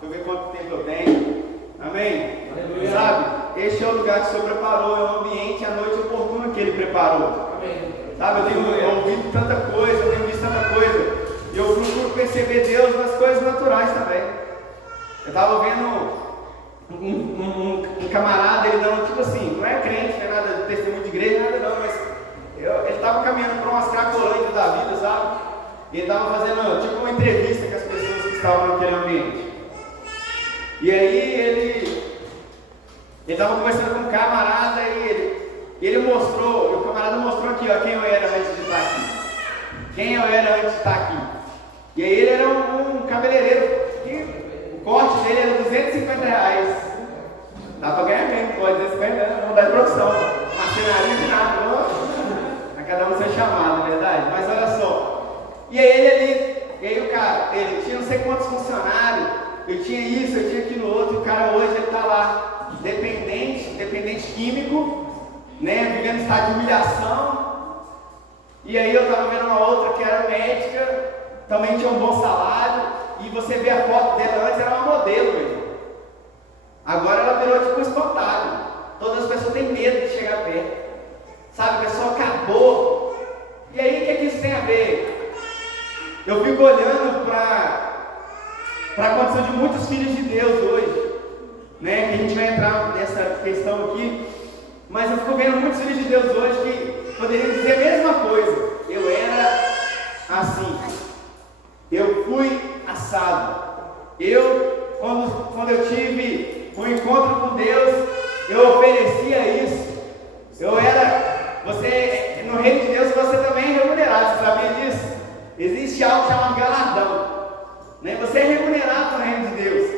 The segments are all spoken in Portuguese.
Deixa eu ver quanto tempo eu tenho. Amém? Aleluia. Sabe, este é o lugar que o Senhor preparou, é o ambiente, a noite oportuna que Ele preparou. Amém. Sabe, eu tenho ouvido tanta coisa, eu tenho visto tanta coisa, e eu procuro perceber Deus nas coisas naturais também. Eu estava vendo um camarada, ele dando, tipo assim, não é crente, não é nada de testemunho de igreja, nada não, mas ele estava caminhando para umas cracolândias da vida, sabe? E ele estava fazendo tipo uma entrevista com as pessoas que estavam naquele ambiente. E aí ele estava conversando com um camarada e ele mostrou, o camarada mostrou aqui, ó, quem eu era antes de estar aqui. Quem eu era antes de estar aqui. E aí ele era um cabeleireiro. O corte dele era R$250. Dá pra ganhar bem, pode dizer, mudar de profissão. Marcenaria de nada, a cada um ser chamado, na verdade. Mas olha só. E aí o cara, ele tinha não sei quantos funcionários, eu tinha isso, eu tinha aquilo outro, o cara hoje ele tá lá, dependente químico, né, vivendo em estado de humilhação. E aí eu tava vendo uma outra que era médica, também tinha um bom salário, e você vê a foto dela antes, era uma modelo mesmo. Agora ela virou tipo um espantalho. Todas as pessoas têm medo de chegar perto. Sabe, a pessoa acabou. E aí o que isso tem a ver? Eu fico olhando para a condição de muitos filhos de Deus hoje, né? Que a gente vai entrar nessa questão aqui. Mas eu fico vendo muitos filhos de Deus hoje que poderiam dizer a mesma coisa. Eu era assim. Eu fui assado. Quando eu tive um encontro com Deus, eu oferecia isso. No reino de Deus você também é remunerado, você sabia disso? Existe algo chamado galardão, né? Você é remunerado no reino de Deus.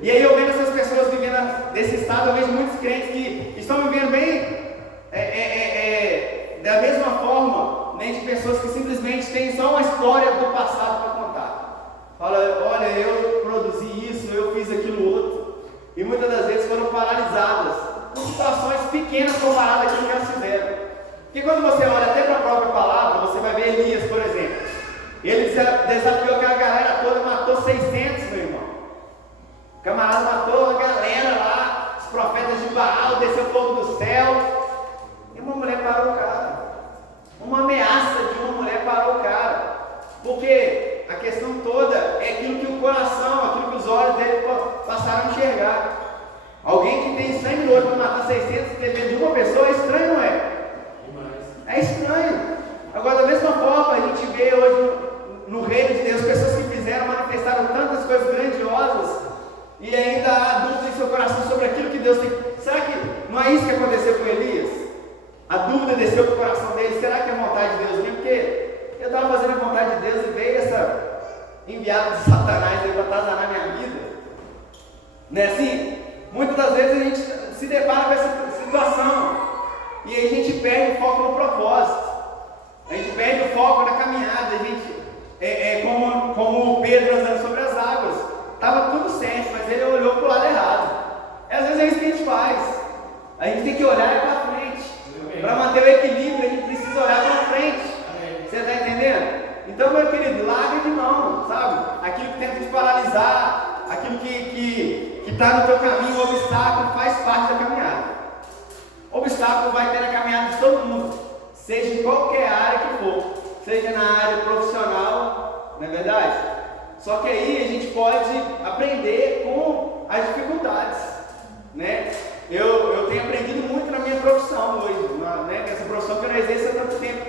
E aí eu vejo essas pessoas vivendo nesse estado, eu vejo muitos crentes que estão vivendo bem da mesma forma, né, de pessoas que simplesmente têm só uma história do passado para contar. Fala, olha, eu produzi isso, eu fiz aquilo outro. E muitas das vezes foram paralisadas com situações pequenas comparadas àquilo que elas fizeram. Porque quando você olha até para a própria palavra, você vai ver Elias, por exemplo. Ele desafiou aquela galera toda, matou 600, meu irmão. O camarada matou a galera lá, os profetas de Baal, desceu fogo do céu. E uma mulher parou o cara. Uma ameaça de uma mulher parou o cara. Porque a questão toda é aquilo que o coração, aquilo que os olhos dele passaram a enxergar. Alguém que tem sangue no olho para matar 600 ter medo de uma pessoa é estranho, não é? É estranho. Agora, da mesma forma, a gente vê hoje no reino de Deus pessoas que manifestaram tantas coisas grandiosas e ainda há dúvida em seu coração sobre aquilo que Deus tem. Será que não é isso que aconteceu com Elias? A dúvida desceu para o coração dele. Será que é a vontade de Deus mesmo? Porque eu estava fazendo a vontade de Deus e veio essa enviada de Satanás aí para atazanar minha vida. Não é assim? Muitas das vezes a gente se depara com essa situação e aí a gente perde o foco no propósito, a gente perde o foco na caminhada. A gente como o Pedro andando sobre as águas, estava tudo certo, mas ele olhou para o lado errado. E às vezes é isso que a gente faz, a gente tem que olhar para frente. Para manter o equilíbrio, a gente precisa olhar para frente. Você está entendendo? Então, meu querido, larga de mão, sabe? Aquilo que tenta te paralisar, aquilo que está no teu caminho, o obstáculo faz parte da caminhada. O obstáculo vai ter na caminhada de todo mundo, seja em qualquer área que for, seja na área profissional, não é verdade? Só que aí a gente pode aprender com as dificuldades, né? Eu tenho aprendido muito na minha profissão hoje, né? Essa profissão que eu não exerço há tanto tempo.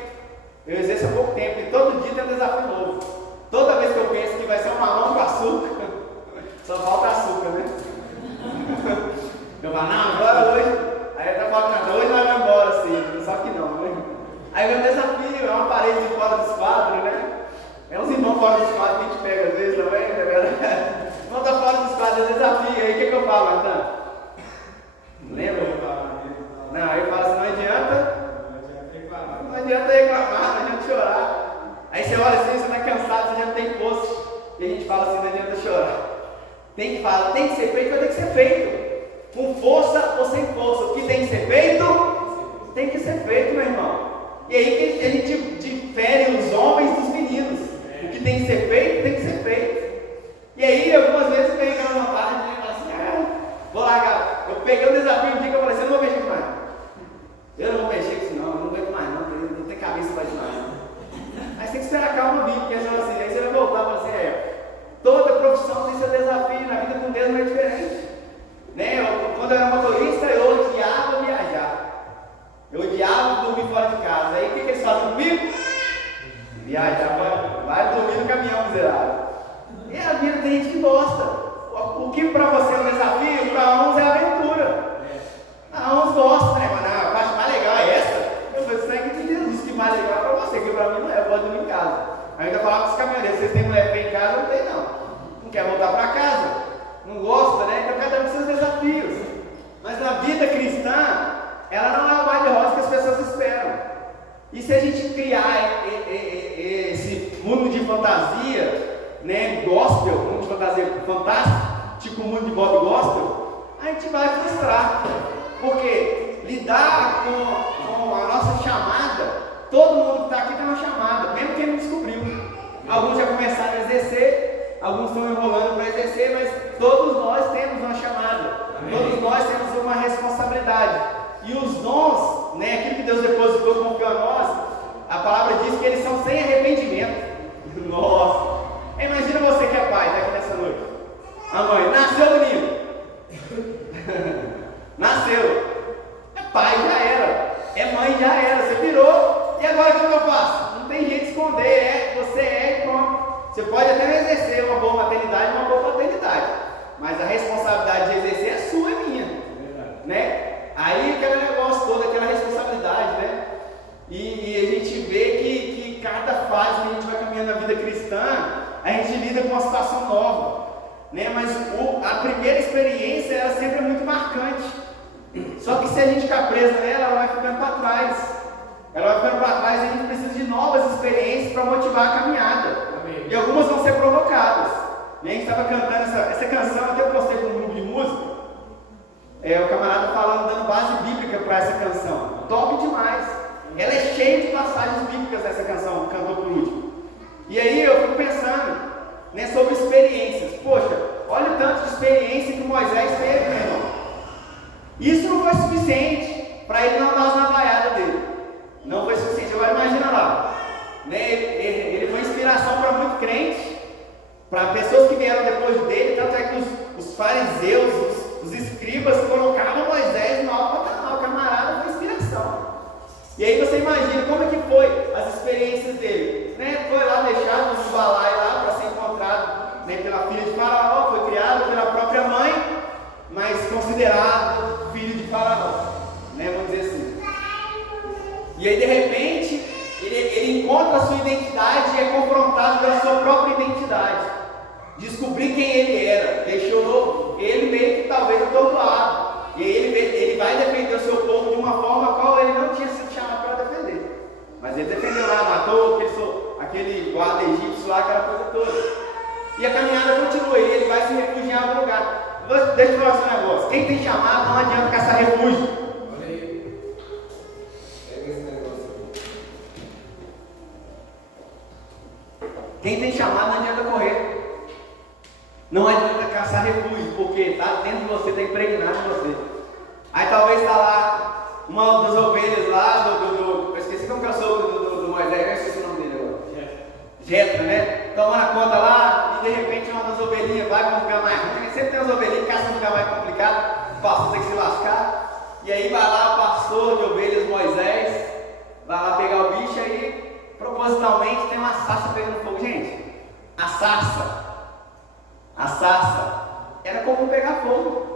Eu exerço há pouco tempo e todo dia tem um desafio novo. Toda vez que eu penso que vai ser um mamão com açúcar, só falta açúcar, né? Eu falo, não, agora hoje, aí eu falo, hoje nós vamos embora, sim, só que não, né? Aí vem um desafio, é uma parede de fora dos quadros, né? É uns irmãos fora dos quadros que a gente pega às vezes também, não é verdade? Não está fora dos quadros, é desafio. Aí o que eu falo, Natan? Lembra? Não, aí eu falo assim, não adianta reclamar, não adianta chorar. Aí você olha assim, você está cansado, você já não tem força. E a gente fala assim, não adianta chorar. Tem que falar, tem que ser feito, vai ter que ser feito. Com força ou sem força. O que tem que ser feito, tem que ser feito, meu irmão. E aí que a gente difere os homens dos meninos. O que tem que ser feito, tem que ser feito. E aí algumas vezes vem aquela vontade que para você é um desafio, para uns é aventura. Uns gostam, né? Mas a parte mais legal é essa. Eu falei, sangue de Jesus, que mais legal para você, que para mim não é, eu gosto de dormir em casa. Aí eu ainda falava com os caminhoneiros, vocês têm mulher bem em casa? Não tem não. Não quer voltar para casa, não gosta, né? Então cada um com seus desafios. Mas na vida cristã, ela não é o mar de rosa que as pessoas esperam. E se a gente criar esse mundo de fantasia, né, gospel, mundo de fantasia fantástico, tipo o mundo de Bob Gospel, a gente vai frustrar. Porque lidar com a nossa chamada, todo mundo que está aqui tem uma chamada, mesmo quem não descobriu. Alguns já começaram a exercer, alguns estão enrolando para exercer, mas todos nós temos uma chamada. Amém. Todos nós temos uma responsabilidade. E os dons, né, aquilo que Deus depositou, confiou a nós, a palavra diz que eles são sem arrependimento. Nossa! Imagina você que é pai, tá aqui nessa noite. A mãe, nasceu o menino. Nasceu. É pai, já era. É mãe, já era. Você virou. E agora o que eu faço? Não tem jeito de esconder. Você é e pronto. Você pode até não exercer uma boa maternidade e uma boa paternidade. Mas a responsabilidade de exercer é sua e minha. Né? Aí aquele negócio todo, aquela responsabilidade, né? E a gente vê que cada fase que a gente vai caminhando na vida cristã, a gente lida com uma situação nova, né? Mas a primeira experiência, ela sempre é muito marcante. Só que se a gente ficar preso nela, ela vai ficando para trás. Ela vai ficando para trás e a gente precisa de novas experiências para motivar a caminhada. Amém. E algumas vão ser provocadas. A gente estava cantando essa canção, até eu postei com um grupo de música. O camarada falando, dando base bíblica para essa canção. Top demais. Ela é cheia de passagens bíblicas, essa canção, que cantou por último. E aí eu fico pensando, né, sobre experiências. Poxa, olha o tanto de experiência que Moisés teve, meu irmão. Isso não foi suficiente para ele não dar as navaiadas dele. Não foi suficiente. Agora imagina lá, né, ele foi inspiração para muito crente, para pessoas que vieram depois dele. Tanto é que os fariseus, os escribas colocavam Moisés no alto patamar. O camarada foi inspiração. E aí você imagina como é que foi as experiências dele, né? Foi lá deixado no balaio lá para ser encontrado, né, pela filha de Faraó, foi criado pela própria mãe, mas considerado filho de Faraó, né? Vamos dizer assim. E aí de repente ele encontra a sua identidade e é confrontado pela sua própria identidade. Descobrir quem ele era, deixou ele meio que talvez atordoado. E aí ele vai defender o seu povo de uma forma a qual ele não tinha sido chamado para defender. Mas ele defendeu lá, matou aquele guarda egípcio lá, aquela coisa toda. E a caminhada continua, e ele vai se refugiar em algum lugar. Deixa eu falar um negócio. Quem tem chamado não adianta caçar refúgio. Olha aí. Pega esse negócio aqui. Quem tem chamado não adianta correr. Não adianta caçar refúgio, porque está dentro de você, está impregnado em você. Aí talvez está lá uma das ovelhas lá eu esqueci como que é o sogro do Moisés, eu esqueci o nome dele agora. Jetro, né? Tomando a conta lá e de repente uma das ovelhinhas vai para um lugar mais ruim. Sempre tem as ovelhinhas que caçam um lugar mais complicado, o pastor tem que se lascar. E aí vai lá o pastor de ovelhas Moisés, vai lá pegar o bicho aí, propositalmente tem uma sarça pegando fogo. Gente, a sarça era como pegar fogo.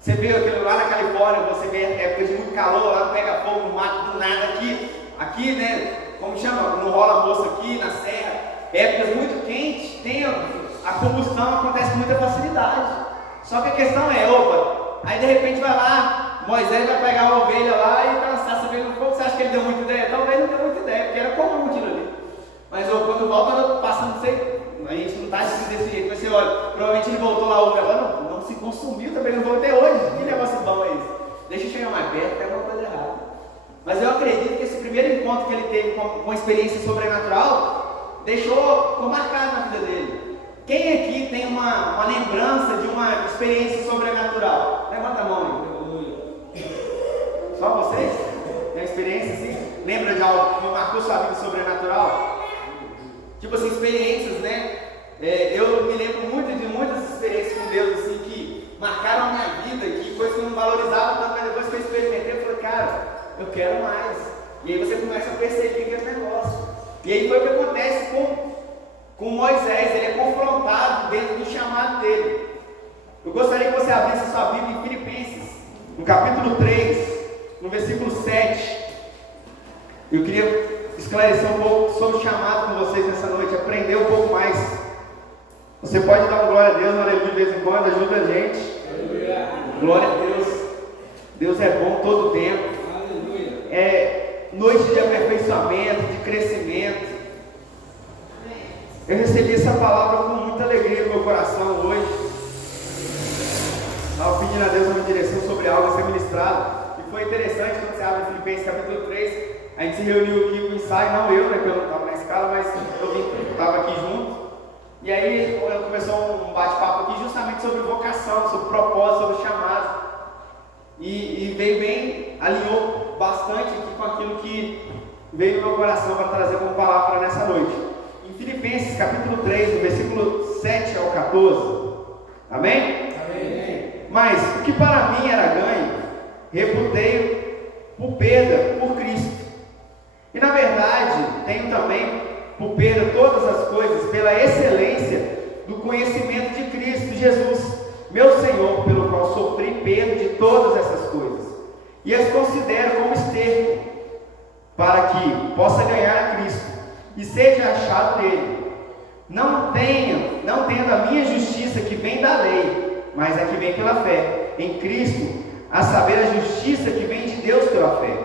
Você vê aquilo lá na Califórnia, você vê época de muito calor, lá pega fogo no mato do nada aqui, né? Como chama? Não rola moço aqui na serra. Épocas muito quentes, a combustão acontece com muita facilidade. Só que a questão é, aí de repente vai lá, Moisés vai pegar a ovelha lá e tá na sarça pegando fogo. Você acha que ele deu muita ideia? Talvez não deu muita ideia, porque era comum aquilo ali. Mas quando volta, passando, a gente não está assistindo desse jeito, mas você olha, provavelmente ele voltou lá, o negócio não se consumiu, também não voltou até hoje. Que negócio bom é esse? Deixa eu chegar mais perto, tem alguma coisa errada. Mas eu acredito que esse primeiro encontro que ele teve com a experiência sobrenatural ficou marcado na vida dele. Quem aqui tem uma lembrança de uma experiência sobrenatural? Levanta a mão aí. Só vocês? Tem uma experiência assim? Lembra de algo que marcou sua vida sobrenatural? Tipo assim, experiências, né? Eu me lembro muito de muitas experiências com Deus, assim, que marcaram a minha vida, que coisas que eu não valorizava tanto, mas depois que eu experimentei, eu falei, cara, eu quero mais. E aí você começa a perceber que é negócio. E aí foi o que acontece com Moisés, ele é confrontado dentro do chamado dele. Eu gostaria que você abrisse a sua Bíblia em Filipenses, no capítulo 3, no versículo 7. Eu queria esclarecer um pouco sobre o chamado com vocês nessa noite, aprender um pouco mais. Você pode dar uma glória a Deus, aleluia, de vez em quando, ajuda a gente. Aleluia. Glória a Deus. Deus é bom todo o tempo. Aleluia. É noite de aperfeiçoamento, de crescimento. Eu recebi essa palavra com muita alegria no meu coração hoje. Estava pedindo a Deus uma direção sobre algo a ser ministrado. E foi interessante quando você abre Filipenses capítulo 3. A gente se reuniu aqui com o ensaio, não eu, né, que eu não estava na escala, mas eu estava aqui junto. E aí começou um bate-papo aqui justamente sobre vocação, sobre propósito, sobre chamado. E veio bem, alinhou bastante aqui com aquilo que veio no meu coração para trazer como palavra nessa noite. Em Filipenses capítulo 3, do versículo 7 ao 14. Amém? Amém. Mas o que para mim era ganho, reputei por perda por Cristo. E na verdade, tenho também por perda todas as coisas pela excelência do conhecimento de Cristo Jesus, meu Senhor, pelo qual sofri perda de todas essas coisas, e as considero como esterco, para que possa ganhar a Cristo, e seja achado nele, não tendo a minha justiça que vem da lei, mas a que vem pela fé, em Cristo, a saber a justiça que vem de Deus pela fé,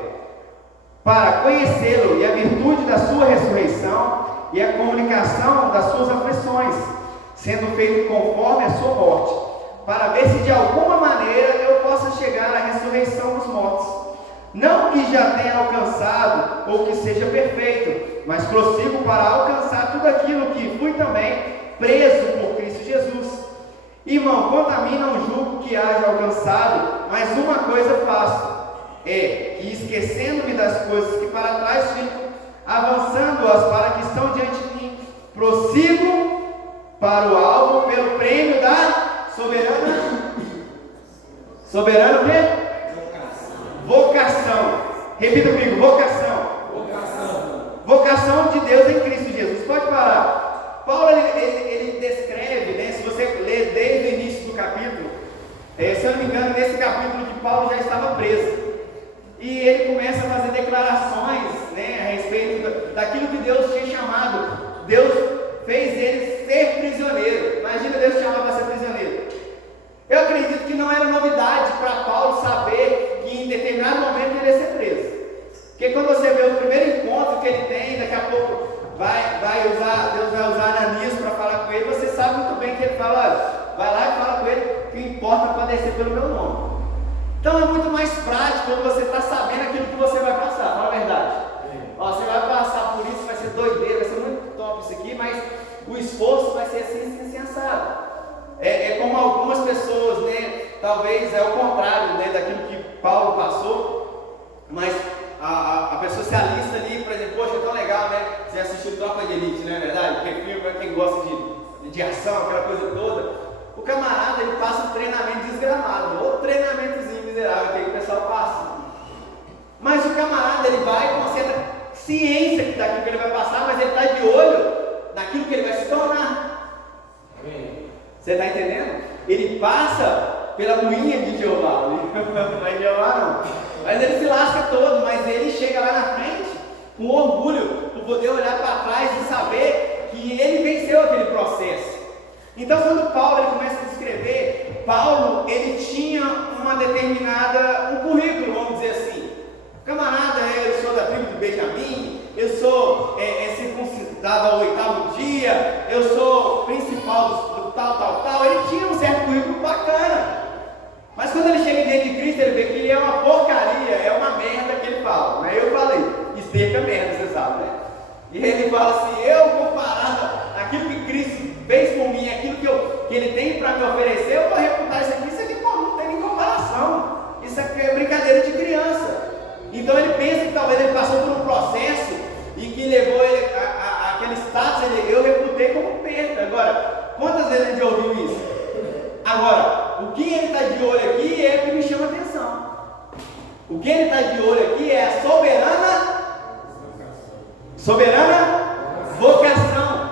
para conhecê-lo e a virtude da sua ressurreição e a comunicação das suas aflições, sendo feito conforme a sua morte, para ver se de alguma maneira eu possa chegar à ressurreição dos mortos. Não que já tenha alcançado ou que seja perfeito, mas prossigo para alcançar tudo aquilo que fui também preso por Cristo Jesus. Irmão, quanto a mim não julgo que haja alcançado, mas uma coisa faço, é que esquecendo-me das coisas que para trás ficam, avançando-as para que estão diante de mim, prossigo para o alvo pelo prêmio da soberana o quê? Vocação. Repita comigo, vocação. Vocação de Deus em Cristo Jesus. Pode parar. Paulo ele descreve, né, se você ler desde o início do capítulo, se eu não me engano, nesse capítulo que Paulo já estava preso. E ele começa a fazer declarações, né, a respeito daquilo que Deus tinha chamado. Deus fez ele ser prisioneiro. Imagina Deus chamar para ser prisioneiro. Eu acredito que não era novidade para Paulo saber que em determinado momento ele ia ser preso. Porque quando você vê o primeiro encontro que ele tem, daqui a pouco Deus vai usar Ananias para falar com ele, você sabe muito bem que ele fala, olha, vai lá e fala com ele, que importa padecer pelo meu nome. Então é muito mais prático quando você está sabendo aquilo que você vai passar, fala a verdade. Ó, você vai passar por isso, vai ser doideira, vai ser muito top isso aqui, mas o esforço vai ser assim assado. É como algumas pessoas, né, talvez é o contrário, né, daquilo que Paulo passou, mas a pessoa se alista ali, por exemplo, poxa, é tão legal, né, você assistiu Tropa de Elite, não é verdade? Porque filme para quem gosta de ação, aquela coisa toda. O camarada, ele passa um treinamento desgramado, outro treinamentozinho miserável que aí o pessoal passa. Mas o camarada, ele vai com uma certa ciência daquilo que ele vai passar, mas ele está de olho naquilo que ele vai se tornar. Amém. Você está entendendo? Ele passa pela moinha de Jeová, não é de Jeová não. Mas ele se lasca todo, mas ele chega lá na frente com orgulho, por poder olhar para trás e saber que ele venceu aquele processo. Então, quando Paulo ele começa a descrever, Paulo ele tinha um currículo, vamos dizer assim. Camarada, eu sou da tribo de Benjamim, eu sou circuncidado ao 8º dia, eu sou principal do tal. Ele tinha um certo currículo bacana. Mas quando ele chega diante de Cristo, ele vê que ele é uma porcaria, é uma merda que ele fala. Né? Eu falei, esterca merda, você sabe, né? E ele fala assim, eu comparado aquilo que Cristo fez por mim, aquilo que ele tem para me oferecer, eu vou reputar isso aqui não tem nem comparação. Isso aqui é brincadeira de criança. Então ele pensa que talvez ele passou por um processo e que levou ele aquele status, eu reputei como perda. Agora, quantas vezes a gente ouviu isso? Agora, o que ele está de olho aqui é o que me chama a atenção. O que ele está de olho aqui é a soberana vocação.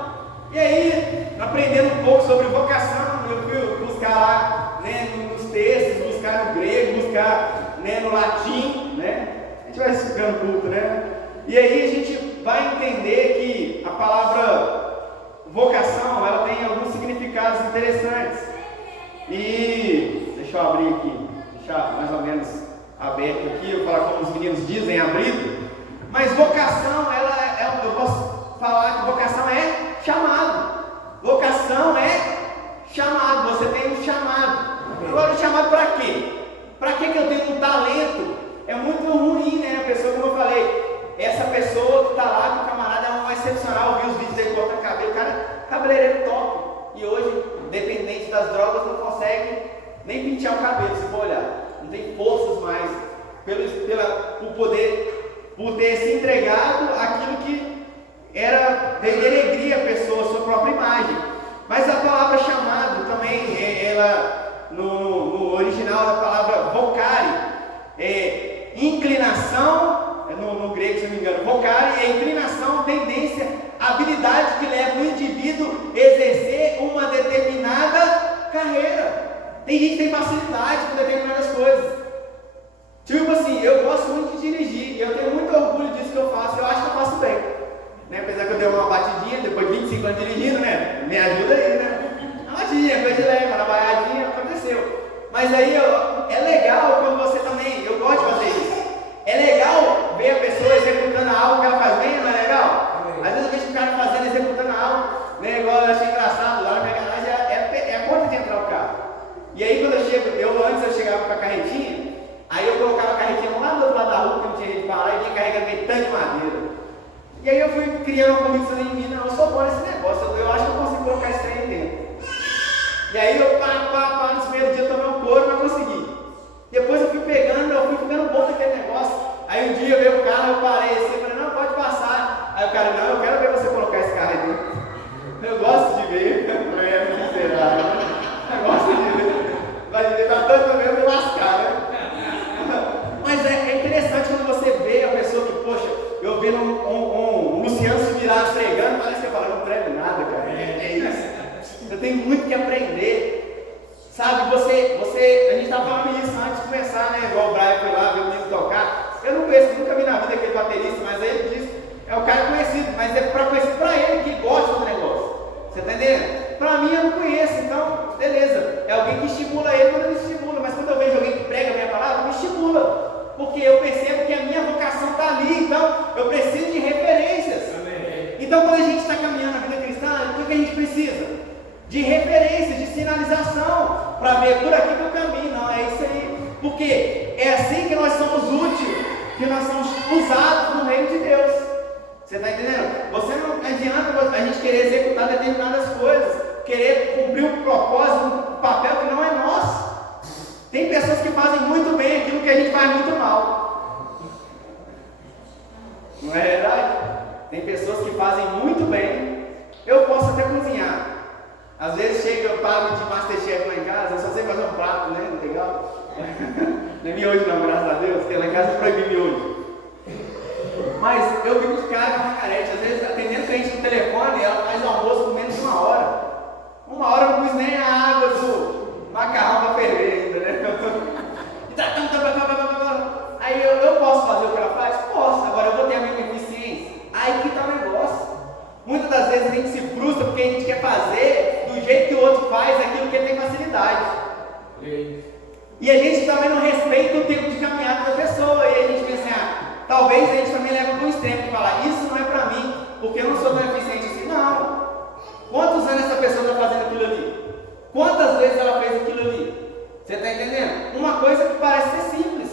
E aí, aprendendo um pouco sobre vocação, eu fui no latim, né? A gente vai explicando culto, né? E aí a gente vai entender que a palavra vocação, ela tem alguns significados interessantes. E deixa eu abrir aqui, deixar mais ou menos aberto aqui, eu vou falar como os meninos dizem, abrido. Mas vocação, eu posso falar que vocação é chamado. Vocação é chamado, você tem um chamado. Agora o chamado para quê? Para que eu tenho um talento? É muito ruim, né? A pessoa, como eu falei, essa pessoa que está lá, que o camarada é um excepcional, eu vi os vídeos dele cortando cabelo, o cara, cabeleireiro top. E hoje, dependente das drogas, não consegue nem pentear o cabelo, se for olhar. Não tem forças mais por ter se entregado àquilo que era denegrir a pessoa, a sua própria imagem. Mas a palavra chamado também, ela no original a palavra vocare, é inclinação, no grego se não me engano, vocare é inclinação, tendência, habilidade que leva o indivíduo a exercer uma determinada carreira. Tem gente que tem facilidade com determinadas coisas. Tipo assim, eu gosto muito de dirigir, e eu tenho muito orgulho disso que eu faço, eu acho que eu faço bem. Né? Apesar que eu dei uma batidinha, depois de 25 anos dirigindo, né? Me ajuda aí, né? Uma batidinha, coisa de leve, uma baiadinha, aconteceu. Mas aí é legal quando você também, eu gosto de fazer isso. É legal ver a pessoa executando algo que ela faz bem, não é legal? Às vezes eu vejo o cara fazendo, executando algo, né? Igual eu achei engraçado, lá na minha garagem é a porta de entrar o carro. E aí quando antes eu chegava com a carretinha, aí eu colocava a carretinha lá do outro lado da rua, que não tinha gente para lá, e vinha carregando aquele tanto de madeira. E aí eu fui criando uma convicção em mim, não, eu sou bom nesse negócio, eu acho que eu consigo colocar esse trem dentro. E aí eu no primeiro dia eu tomei um couro para conseguir. Depois eu fui ficando bom naquele negócio. Aí um dia veio o carro, eu parei assim, eu falei, não, pode passar. Aí o cara, não, eu quero ver você colocar esse carro aí dentro. Eu gosto de ver, miserável. Eu gosto de ver. Vai ver, tá tanto mesmo me lascar, né? Mas é interessante quando você vê a pessoa que, poxa, eu vendo um Luciano Subirá pregando, parece que eu falo, não prego nada, cara. É isso. Eu tenho muito que aprender. Sabe, a gente estava falando isso antes de começar, né? Igual o Brian foi lá ver o menino tocar. Eu não conheço, nunca vi na vida aquele baterista, mas ele disse, é o cara conhecido, mas é conhecido para ele que gosta do negócio. Você está entendendo? Para mim eu não conheço, então, beleza. É alguém que estimula ele quando ele estimula, mas quando eu vejo alguém que prega a minha palavra, me estimula. Porque eu percebo que a minha vocação está ali, então eu preciso de referências. Amém. Então quando a gente está caminhando na vida cristã, o que a gente precisa? De referências, de sinalização, para ver por aqui que eu caminho, não, é isso aí, porque é assim que nós somos úteis, que nós somos usados no reino de Deus. Você está entendendo? Você não adianta a gente querer executar determinadas coisas, querer cumprir um propósito, um papel que não é nosso. Tem pessoas que fazem muito bem aquilo que a gente faz muito mal, não é verdade? Tem pessoas que fazem muito bem. Eu posso até cozinhar. Às vezes chega, eu pago de Masterchef lá em casa, eu só sei fazer um prato, né? Não é legal? Não é miojo não, graças a Deus, porque lá em casa eu proibi miojo. Mas eu vi os caras na carete, às vezes atendendo cliente no telefone, ela faz o almoço com menos de 1 hora. 1 hora eu não pus nem a água do macarrão para ferver ainda, né? Aí eu posso fazer o que ela faz? Posso, agora eu vou ter a mesma eficiência. Aí que está o negócio. Muitas das vezes a gente se frustra porque a gente quer fazer do jeito que o outro faz aquilo que ele tem facilidade. E a gente também não respeita o tempo de caminhada da pessoa. E a gente pensa assim, talvez a gente também leva para o extremo de falar, isso não é para mim, porque eu não sou tão eficiente assim. Não. Quantos anos essa pessoa está fazendo aquilo ali? Quantas vezes ela fez aquilo ali? Você está entendendo? Uma coisa que parece ser simples,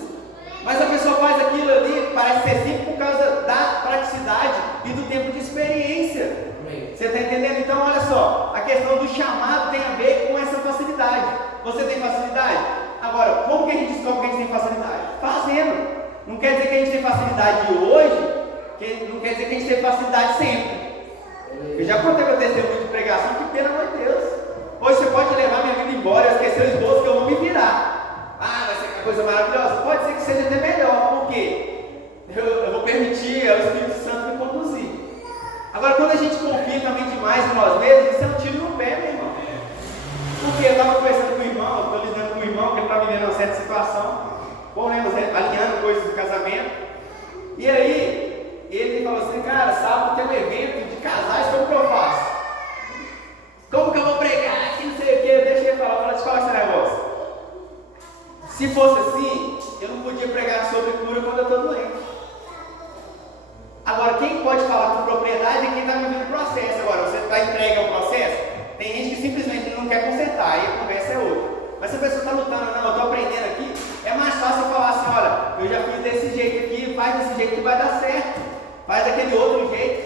mas a pessoa faz aquilo ali, parece ser simples por causa da praticidade e do tempo de experiência. Você está entendendo? Então olha só, a questão do chamado tem a ver com essa facilidade. Você tem facilidade? Agora, como que a gente descobre que a gente tem facilidade? Fazendo. Não quer dizer que a gente tem facilidade hoje, não quer dizer que a gente tem facilidade sempre. Eu já contei meu testemunho de pregação, que pelo amor de Deus. Hoje você pode levar minha vida embora e esquecer o esboço que eu vou me virar. Vai ser uma coisa maravilhosa? Pode ser que seja até melhor, porque eu vou permitir ao Espírito Santo me conduzir. Agora, quando a gente confia também demais em nós mesmos, isso é um tiro no pé, meu irmão. Porque eu estava conversando com o irmão, estou lidando com o irmão, que ele está vivendo uma certa situação. problemas alinhando coisas do casamento. E aí, ele falou assim, cara, sábado tem um evento de casais, como que eu faço? Como que eu vou pregar aqui, não sei o que, deixa ele falar, deixa eu falar esse negócio. Se fosse assim, eu não podia pregar sobre cura quando eu estou doente. Agora, quem pode falar com propriedade é quem está vivendo o processo. Agora, você está entregue ao processo? Tem gente que simplesmente não quer consertar, aí a conversa é outra. Mas se a pessoa está lutando, não, eu estou aprendendo aqui, é mais fácil eu falar assim, olha, eu já fiz desse jeito aqui, faz desse jeito que vai dar certo. Faz daquele outro jeito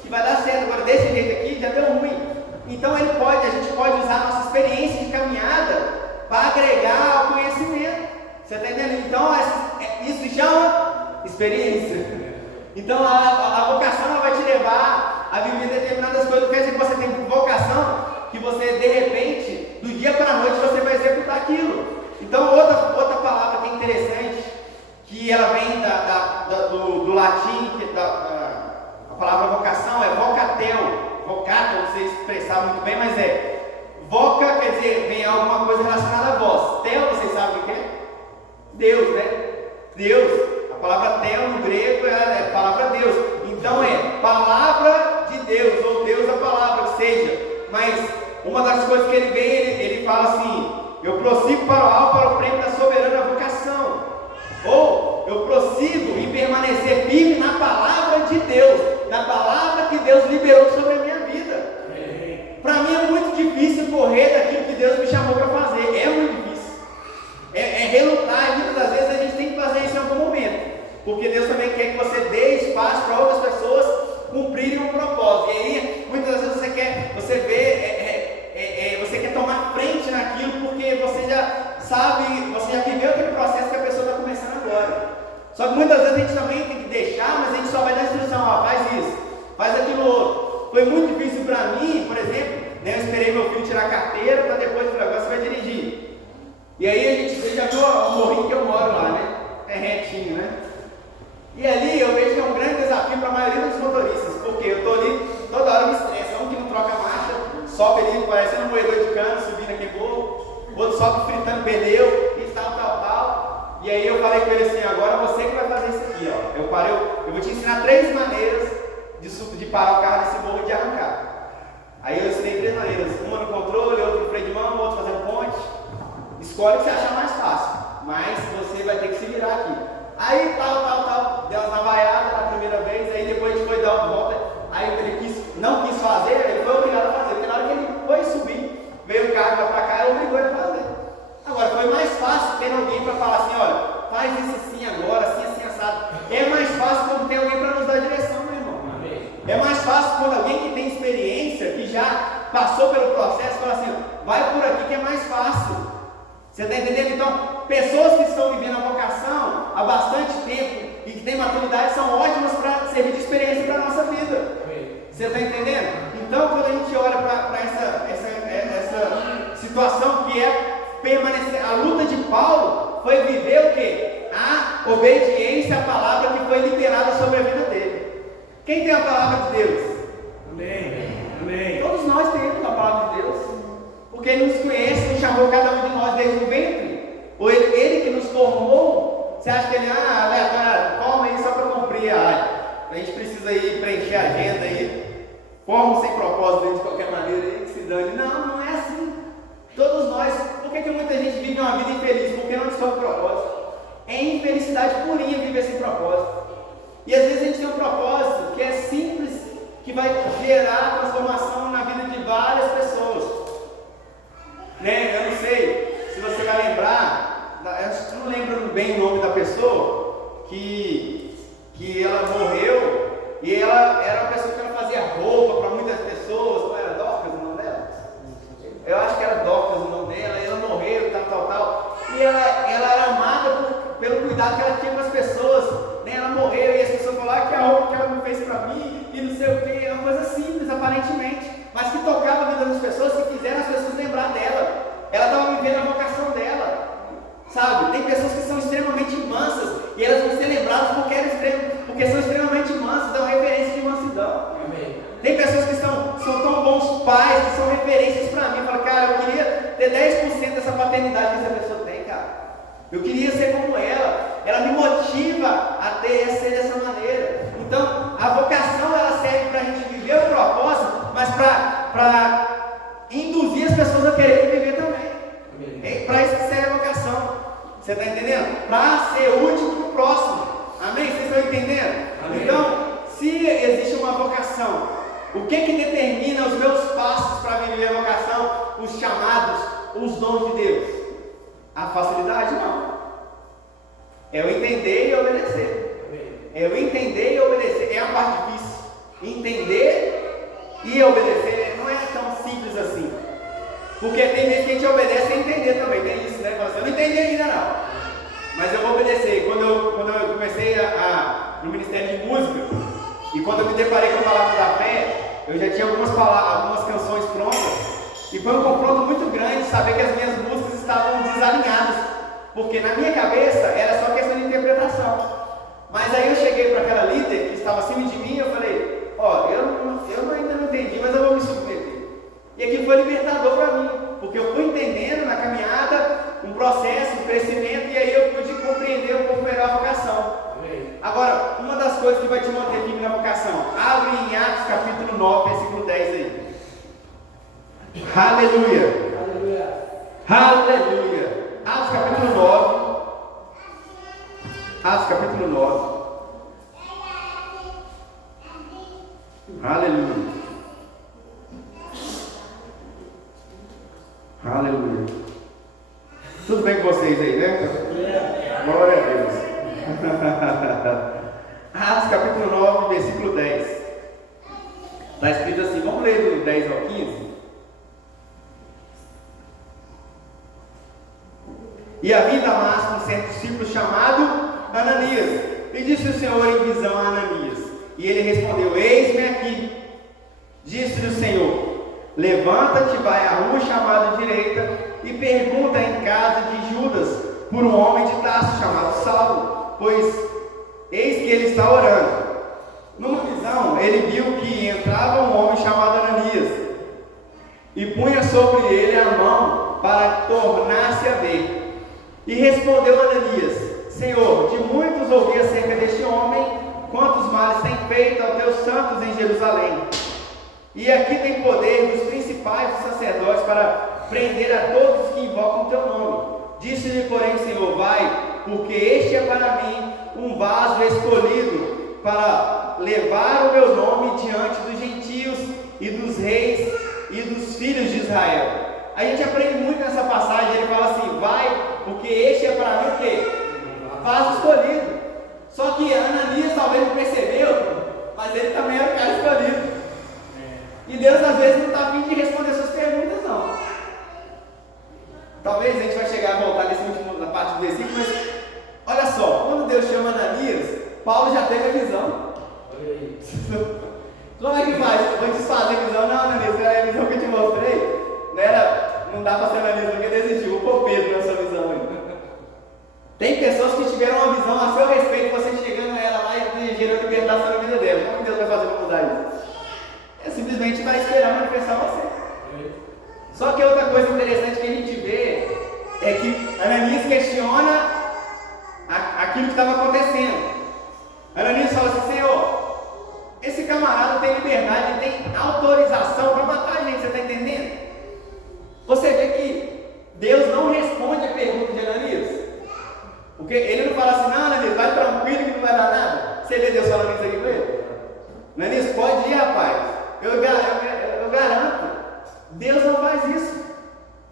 que vai dar certo. Agora, desse jeito aqui já deu ruim. Então, a gente pode usar a nossa experiência de caminhada para agregar ao conhecimento. Você está entendendo? Então, isso se chama experiência. Então, a vocação ela vai te levar a viver determinadas coisas. Não quer dizer que você tem vocação, que você, de repente, do dia para a noite, você vai executar aquilo. Então, outra palavra que é interessante, que ela vem do latim, a palavra vocação é vocatel. Vocatel, não sei expressar muito bem, mas voca quer dizer, vem alguma coisa relacionada a voz. Tel, vocês sabem o que é? Deus, né? Deus. A palavra tel no grego é a palavra Deus. Então é palavra de Deus, ou Deus a palavra, que seja. Mas uma das coisas que ele vem, ele fala assim: eu prossigo para o alto, para o prêmio da soberana vocação. Ou eu prossigo em permanecer firme na palavra de Deus, na palavra que Deus liberou sobre a minha vida. Para mim é muito difícil correr daquilo que Deus me chamou para fazer. É muito difícil. É relutar, e muitas das vezes a gente tem que fazer isso em algum momento. Porque Deus também quer que você dê espaço para outras pessoas cumprirem um propósito. E aí, muitas das vezes você quer tomar frente naquilo, porque você já sabe, você já viveu aquele processo que a pessoa está começando agora. Só que muitas vezes a gente também tem que deixar, mas a gente só vai dar instrução, ó, faz isso, faz aquilo outro. Foi muito difícil para mim, por exemplo, né, eu esperei meu filho tirar a carteira para depois do negócio você vai dirigir. E aí você já viu o morrinho que eu moro lá, né? É retinho, né? E ali eu vejo que é um grande desafio para a maioria dos motoristas, porque eu estou ali, toda hora me estressa, um que não troca marcha, sobe ali parecendo um moedor de cana, subindo aquele morro, o outro sobe fritando pneu e tal. E aí eu falei com ele assim, agora você que vai fazer isso aqui, ó. Eu vou te ensinar 3 maneiras de parar o carro nesse morro e de arrancar. Aí eu ensinei 3 maneiras, uma no controle, outra no freio de mão, outra fazendo ponte. Escolhe o que você achar mais fácil, mas você vai ter que se virar aqui. Aí tal, deu umas navaiadas na primeira vez, aí depois a gente foi dar uma volta, aí ele não quis fazer, ele foi obrigado a fazer, porque na hora que ele foi subir, veio o carro lá pra cá, ele obrigou ele a fazer. Agora, foi mais fácil ter alguém para falar assim, olha, faz isso assim agora, assim assado. É mais fácil quando tem alguém para nos dar direção, meu irmão. É mais fácil quando alguém que tem experiência, que já passou pelo processo, fala assim, vai por aqui que é mais fácil. Você está entendendo? Então, pessoas que estão vivendo a vocação há bastante tempo e que têm maturidade são ótimas para servir de experiência para a nossa vida. Você está entendendo? Então, quando a gente olha para essa situação que é permanecer, a luta de Paulo foi viver o quê? A obediência à palavra que foi liberada sobre a vida dele. Quem tem a palavra de Deus? Amém. Todos nós temos a palavra de Deus. Porque Ele nos conhece, Ele chamou cada um de nós desde o ventre. Ou ele que nos formou. Você acha que Ele, aleatório, forma aí só para cumprir a área. A gente precisa aí preencher a agenda aí. Forma sem propósito de qualquer maneira aí, que se dane. Não é assim. Todos nós. Por que muita gente vive uma vida infeliz? Porque não descobre propósito. É infelicidade purinha viver sem propósito. E às vezes a gente tem um propósito que é simples, que vai gerar transformação na vida de várias pessoas. Né? Eu não sei se você vai lembrar, eu não lembro bem o nome da pessoa, que ela morreu e ela era uma pessoa que ela fazia roupa para muitas pessoas. Não era Dorcas o nome dela? Eu acho que era Dorcas o nome dela, e ela morreu, tal. E ela era amada pelo cuidado que ela tinha com as pessoas. Né? Ela morreu e as pessoas falaram que a roupa que ela não fez para mim, e não sei o que, é uma coisa simples aparentemente, mas que tocava a vida das pessoas, que fizeram as pessoas lembrar dela. Ela estava vivendo a vocação dela, sabe? Tem pessoas que são extremamente mansas e elas vão ser lembradas porque são extremamente mansas, dão referência de mansidão. Amém. Tem pessoas que são tão bons pais, que são referências para mim. Fala, cara, eu queria ter 10% dessa paternidade que essa pessoa tem, cara. Eu queria ser como ela. Ela me motiva a ser dessa maneira. Então, a vocação ela serve para a gente viver o propósito, mas para induzir as pessoas a quererem viver também. É para isso que serve a vocação. Você está entendendo? Para ser útil para o próximo. Amém? Vocês estão entendendo? Amém. Então, se existe uma vocação, o que determina os meus passos para viver a vocação, os chamados, os dons de Deus? A facilidade? Não. É eu entender e obedecer. É eu entender e obedecer. É a parte difícil. Entender e obedecer não é tão simples assim. Porque tem vezes que a gente obedece sem entender também. Tem isso, né? Fala assim, eu não entendi ainda não. Mas eu vou obedecer. Quando eu comecei no Ministério de Música, e quando eu me deparei com a palavra da fé, eu já tinha algumas canções prontas. E foi um confronto muito grande saber que as minhas músicas estavam desalinhadas. Porque na minha cabeça era só questão de interpretação. Mas aí eu cheguei para aquela líder que estava acima de mim e eu falei, eu ainda não entendi, mas eu vou me submeter. E aquilo foi libertador para mim, porque eu fui entendendo na caminhada um processo, um crescimento, e aí eu pude compreender um pouco melhor a vocação. Agora, uma das coisas que vai te manter firme na vocação, abre em Atos capítulo 9, versículo 10 aí. Aleluia! Aleluia! Aleluia! Atos capítulo 9. Atos capítulo 9. Aleluia. Aleluia. Tudo bem com vocês aí, né? Glória a Deus. Atos capítulo 9, versículo 10. Está escrito assim, vamos ler do 10 ao 15. E havia em Damasco um certo discípulo chamado Ananias. E disse o Senhor em visão a Ananias. E ele respondeu, eis-me aqui. Disse-lhe o Senhor, levanta-te, vai à rua chamada direita e pergunta em casa de Judas por um homem de Tarso chamado Saulo, pois eis que ele está orando. Numa visão, ele viu que entrava um homem chamado Ananias e punha sobre ele a mão para tornar-se a ver. E respondeu Ananias, Senhor, de muitos ouvi acerca deste homem, quantos males tem feito aos teus santos em Jerusalém. E aqui tem poder dos principais dos sacerdotes para prender a todos que invocam o teu nome. Disse-lhe, porém, Senhor, vai, porque este é para mim um vaso escolhido para levar o meu nome diante dos gentios e dos reis e dos filhos de Israel. A gente aprende muito nessa passagem, ele fala assim, vai, porque este é para mim o quê? Vaso escolhido. Só que Ananias talvez não percebeu, mas ele também era o cara escolhido. E Deus às vezes não está a fim de responder suas perguntas, não. Talvez a gente vai chegar a voltar na parte do versículo, mas olha só, quando Deus chama Ananias, Paulo já teve a visão. Como é que faz? Vou desfazer a visão? Não, Ananias, era a visão que eu te mostrei. Não dá para ser Ananias porque desistiu. Vou pôr Pedro nessa visão aí. Tem pessoas que tiveram uma visão a seu respeito, você chegando ela lá e gerando libertação na vida dela. Como que Deus vai fazer para mudar isso? É simplesmente vai esperar manifestar você. Só que outra coisa interessante que a gente vê é que Ananias questiona aquilo que estava acontecendo. Ananias fala assim, Senhor, esse camarada tem liberdade, tem autorização para matar a gente, você está entendendo? Você vê que Deus não responde a pergunta de Ananias. Porque ele não fala assim, não, Ananias, vai tranquilo que não vai dar nada. Você vê Deus falando isso aqui com ele? Ananias, pode ir, rapaz. Eu garanto. Deus não faz isso.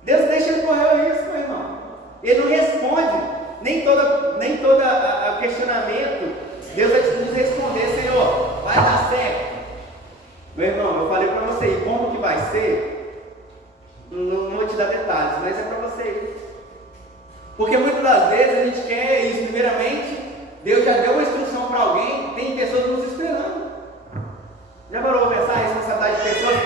Deus deixa ele correr o risco, meu irmão. Ele não responde. Nem todo questionamento, Deus vai te responder, Senhor, vai dar certo. Meu irmão, eu falei para você, e como que vai ser? Não vou te dar detalhes, mas é para você ir. Porque muitas das vezes a gente quer isso. Primeiramente, Deus já deu uma instrução para alguém, tem pessoas nos esperando. Já parou para pensar a responsabilidade de pessoas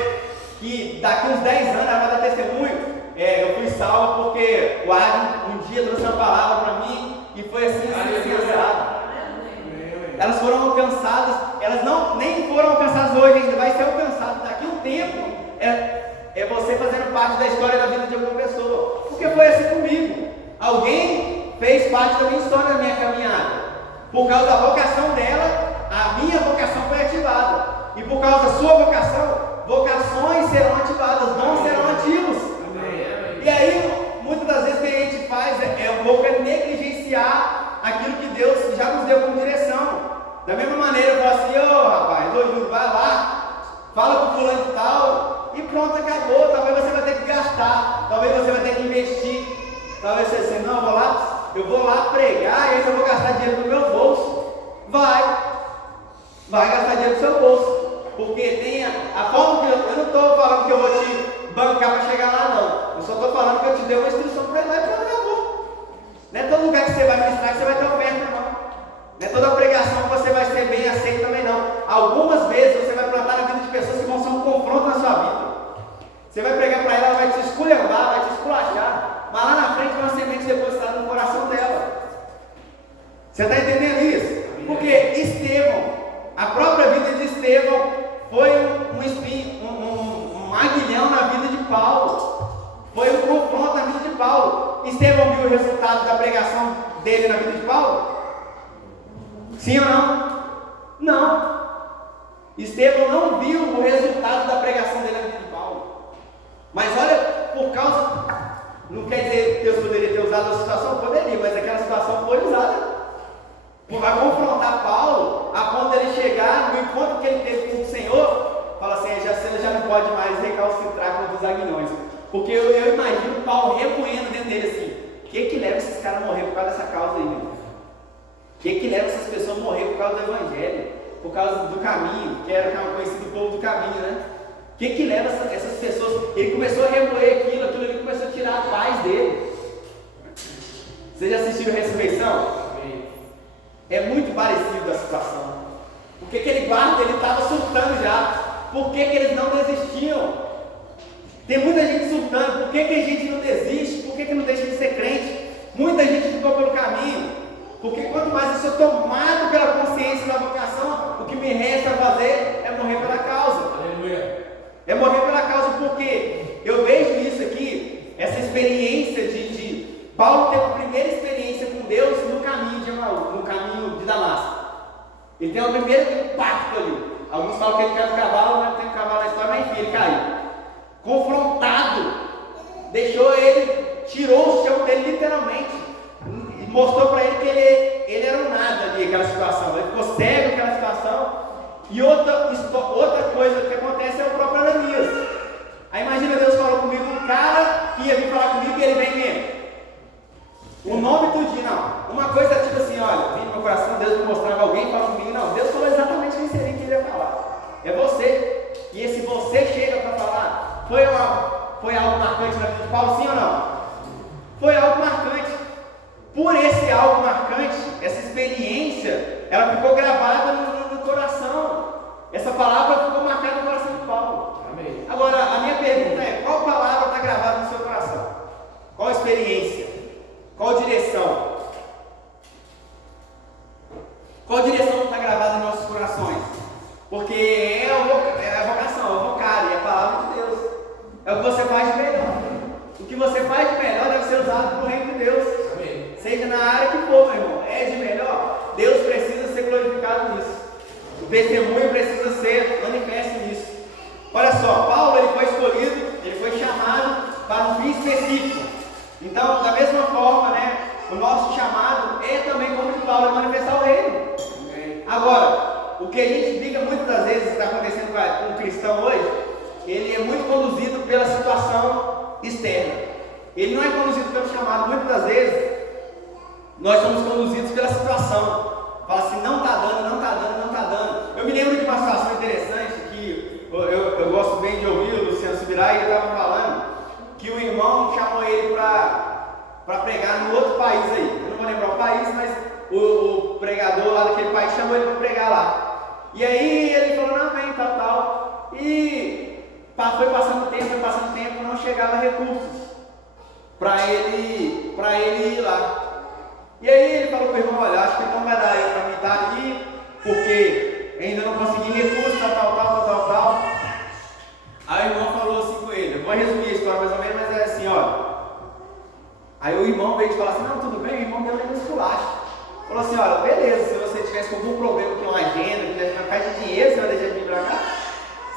que daqui uns 10 anos ela vai dar testemunho? Eu fui salvo porque o Agnes um dia trouxe uma palavra para mim e foi assim, assado. Elas foram alcançadas, elas nem foram alcançadas hoje ainda, vai ser alcançado daqui a um tempo. É você fazendo parte da história da vida de alguma pessoa. Porque foi assim comigo. Alguém fez parte da minha história, da minha caminhada. Por causa da vocação dela, a minha vocação foi ativada. E por causa da sua vocação, vocações serão ativadas, dons serão ativos. Amém. E aí, muitas das vezes o que a gente faz é um pouco negligenciar aquilo que Deus já nos deu como direção. Da mesma maneira, eu falo assim: ô rapaz, ô Júlio, vai lá, fala com o fulano e tal, e pronto, acabou. Talvez você vai ter que gastar, talvez você vai ter que investir. Talvez você diga: não, eu vou lá pregar e aí eu vou gastar dinheiro no meu bolso. Vai gastar dinheiro no seu bolso. Porque tem a forma que eu não estou falando que eu vou te bancar para chegar lá, não. Eu só estou falando que eu te dei uma instrução para ir lá e pronto, acabou. Não é todo lugar que você vai ministrar que você vai ter oferta, não. Não é toda pregação que você vai ser bem aceito também, não. Algumas vezes você vai plantar na vida de pessoas que vão ser um confronto na sua vida. Você vai pregar para ela vai te esculhambar, vai te esculachar, mas lá na frente tem uma semente depositada no coração dela. Você está entendendo isso? Porque Estevão, a própria vida de Estevão foi um aguilhão na vida de Paulo. Foi um confronto na vida de Paulo. Estevão viu o resultado da pregação dele na vida de Paulo? Sim ou não? Não. Estevão não viu o resultado da pregação dele na vida de Paulo. Mas olha, por causa, não quer dizer que Deus poderia ter usado a situação? Poderia, mas aquela situação foi usada para confrontar Paulo, a ponto dele chegar no encontro que ele teve com o Senhor, fala assim: você já não pode mais recalcitrar contra os aguilhões. Porque eu imagino Paulo remoendo dentro dele assim: o que leva esses caras a morrer por causa dessa causa aí, meu irmão? O que leva essas pessoas a morrer por causa do Evangelho, por causa do caminho, que era conhecido o povo do caminho, né? O que leva essas pessoas? Ele começou a remoer aquilo ali começou a tirar a paz dele. Vocês já assistiram Ressurreição? É muito parecido a situação. Porque aquele guarda, ele estava surtando já. Por que eles não desistiam? Tem muita gente surtando. Por que a gente não desiste? Por que não deixa de ser crente? Muita gente ficou pelo caminho. Porque quanto mais eu sou tomado pela consciência da vocação, o que me resta fazer é morrer pela causa. Aleluia. É morrer pela causa, porque eu vejo isso aqui, essa experiência de Paulo teve a primeira experiência com Deus no caminho de Emaús, no caminho de Damasco. Ele tem o primeiro impacto ali. Alguns falam que ele caiu do cavalo, mas não tem cavalo na história, mas enfim, ele caiu. Confrontado, deixou ele, tirou o chão dele literalmente. E mostrou para ele que ele era um nada ali, aquela situação. Ele ficou cego naquela situação. E outra coisa que acontece é o próprio Ananias. Aí imagina, Deus falou comigo, um cara que ia vir falar comigo e ele vem mesmo. O nome tudinho, não. Uma coisa tipo assim: olha, vim no meu coração, Deus me mostrava alguém falando comigo. Não, Deus falou exatamente quem seria que ele ia falar. É você. E esse você chega para falar. Foi algo marcante na vida de Paulo, sim ou não? Foi algo marcante. Por esse algo marcante, essa experiência, ela ficou gravada no coração. Essa palavra ficou marcada no coração de Paulo. Amém. Agora, a minha pergunta é: qual palavra está gravada no seu coração? Qual experiência? Qual direção? Qual direção está gravada em nossos corações? Porque é a vocação, é o vocário, é a palavra de Deus. É o que você faz de melhor. O que você faz de melhor deve ser usado para o reino de Deus. Amém. Seja na área que for, meu irmão, é de melhor. Deus precisa ser glorificado nisso. O testemunho precisa ser manifesto nisso. Olha só, Paulo ele foi escolhido, ele foi chamado para um fim específico. Então, da mesma forma, né, o nosso chamado é também como de Paulo, é manifestar o reino. Okay. Agora, o que a gente briga muitas das vezes está acontecendo com o cristão hoje, ele é muito conduzido pela situação externa. Ele não é conduzido pelo chamado. Muitas das vezes, nós somos conduzidos pela situação. Fala assim: não está dando, não está dando, não está dando. Eu me lembro de uma situação interessante que eu gosto bem de ouvir o Luciano Subirá, e ele estava falando que o irmão chamou ele para pregar no outro país aí. Eu não vou lembrar o país, mas o pregador lá daquele país chamou ele para pregar lá. E aí ele falou: não, vem, tal. E foi passando tempo, não chegava recursos para ele ir lá. E aí ele falou para o irmão: olha, acho que não vai dar aí para mim estar ali, porque ainda não consegui recursos, tal. Aí o irmão falou assim com ele, eu vou resumir a história mais ou menos, mas é assim: olha, Aí o irmão veio e falou assim, não, tudo bem, o irmão deu um esculacho. Falou assim, olha, beleza, se você tivesse algum problema com uma agenda, que deve ficar de dinheiro, você vai deixar de vir pra cá?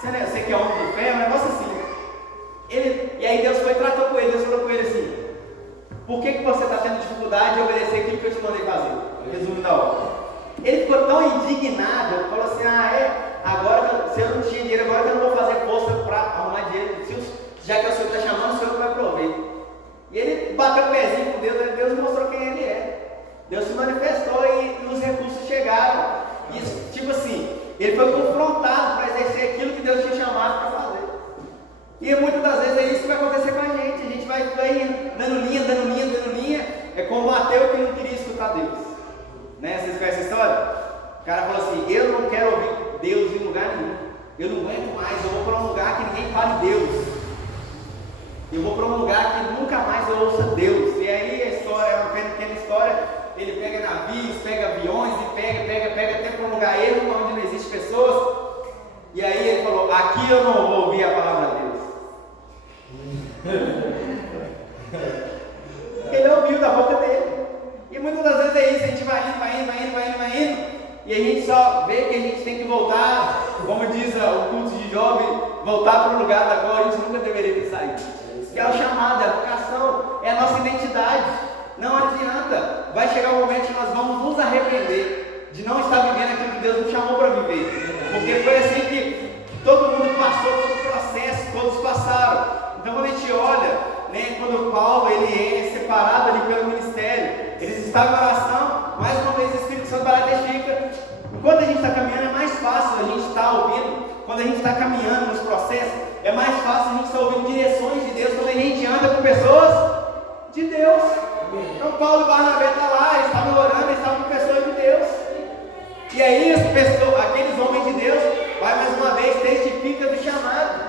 Você que é homem de fé, é um negócio assim. E aí Deus foi e tratou com ele, Deus falou com ele assim, por que você está tendo dificuldade de obedecer aquilo que eu te mandei fazer? Resumo da obra. Ele ficou tão indignado, falou assim, agora se eu não tinha dinheiro, agora que eu não vou fazer força para arrumar dinheiro, já que o Senhor está chamando, o Senhor que vai prover. E ele bateu o pezinho com Deus, Deus mostrou quem ele é. Deus se manifestou e os recursos chegaram. Isso, tipo assim, ele foi confrontado para exercer aquilo que Deus tinha chamado para fazer. E muitas das vezes é isso que vai acontecer com a gente vai dando linha. É como o ateu que não queria escutar Deus. Né? Vocês conhecem essa história? O cara falou assim, eu não quero ouvir Deus em lugar nenhum. Eu não aguento mais, eu vou para um lugar que ninguém fale Deus. Eu vou para um lugar que nunca mais eu ouça Deus. E aí a história, é uma pequena história, ele pega navios, pega aviões e pega até para um lugar ermo, onde não existe pessoas. E aí ele falou, aqui eu não vou ouvir a palavra de Deus. Ele ouviu da boca dele. E muitas das vezes é isso, a gente vai indo, e a gente só vê que a gente tem que voltar, como diz o culto de jovem, voltar para o lugar da qual a gente nunca deveria ter saído. Que é o chamado, é a vocação, é a nossa identidade. Não adianta, vai chegar um momento que nós vamos nos arrepender de não estar vivendo aquilo que Deus nos chamou para viver. Porque foi assim que todo mundo passou, todo o processo, todos passaram. Então quando a gente olha, né, quando Paulo ele é separado ali pelo ministério, eles estavam em oração, mais uma vez o Espírito Santo vai lá e testifica. Enquanto a gente está caminhando é mais fácil a gente estar ouvindo, quando a gente está caminhando nos processos, é mais fácil a gente estar ouvindo direções de Deus quando a gente anda com pessoas de Deus. Então Paulo e Barnabé estão lá, eles estavam orando, eles estavam com pessoas de Deus. E aí aqueles homens de Deus, vai mais uma vez, testifica do chamado.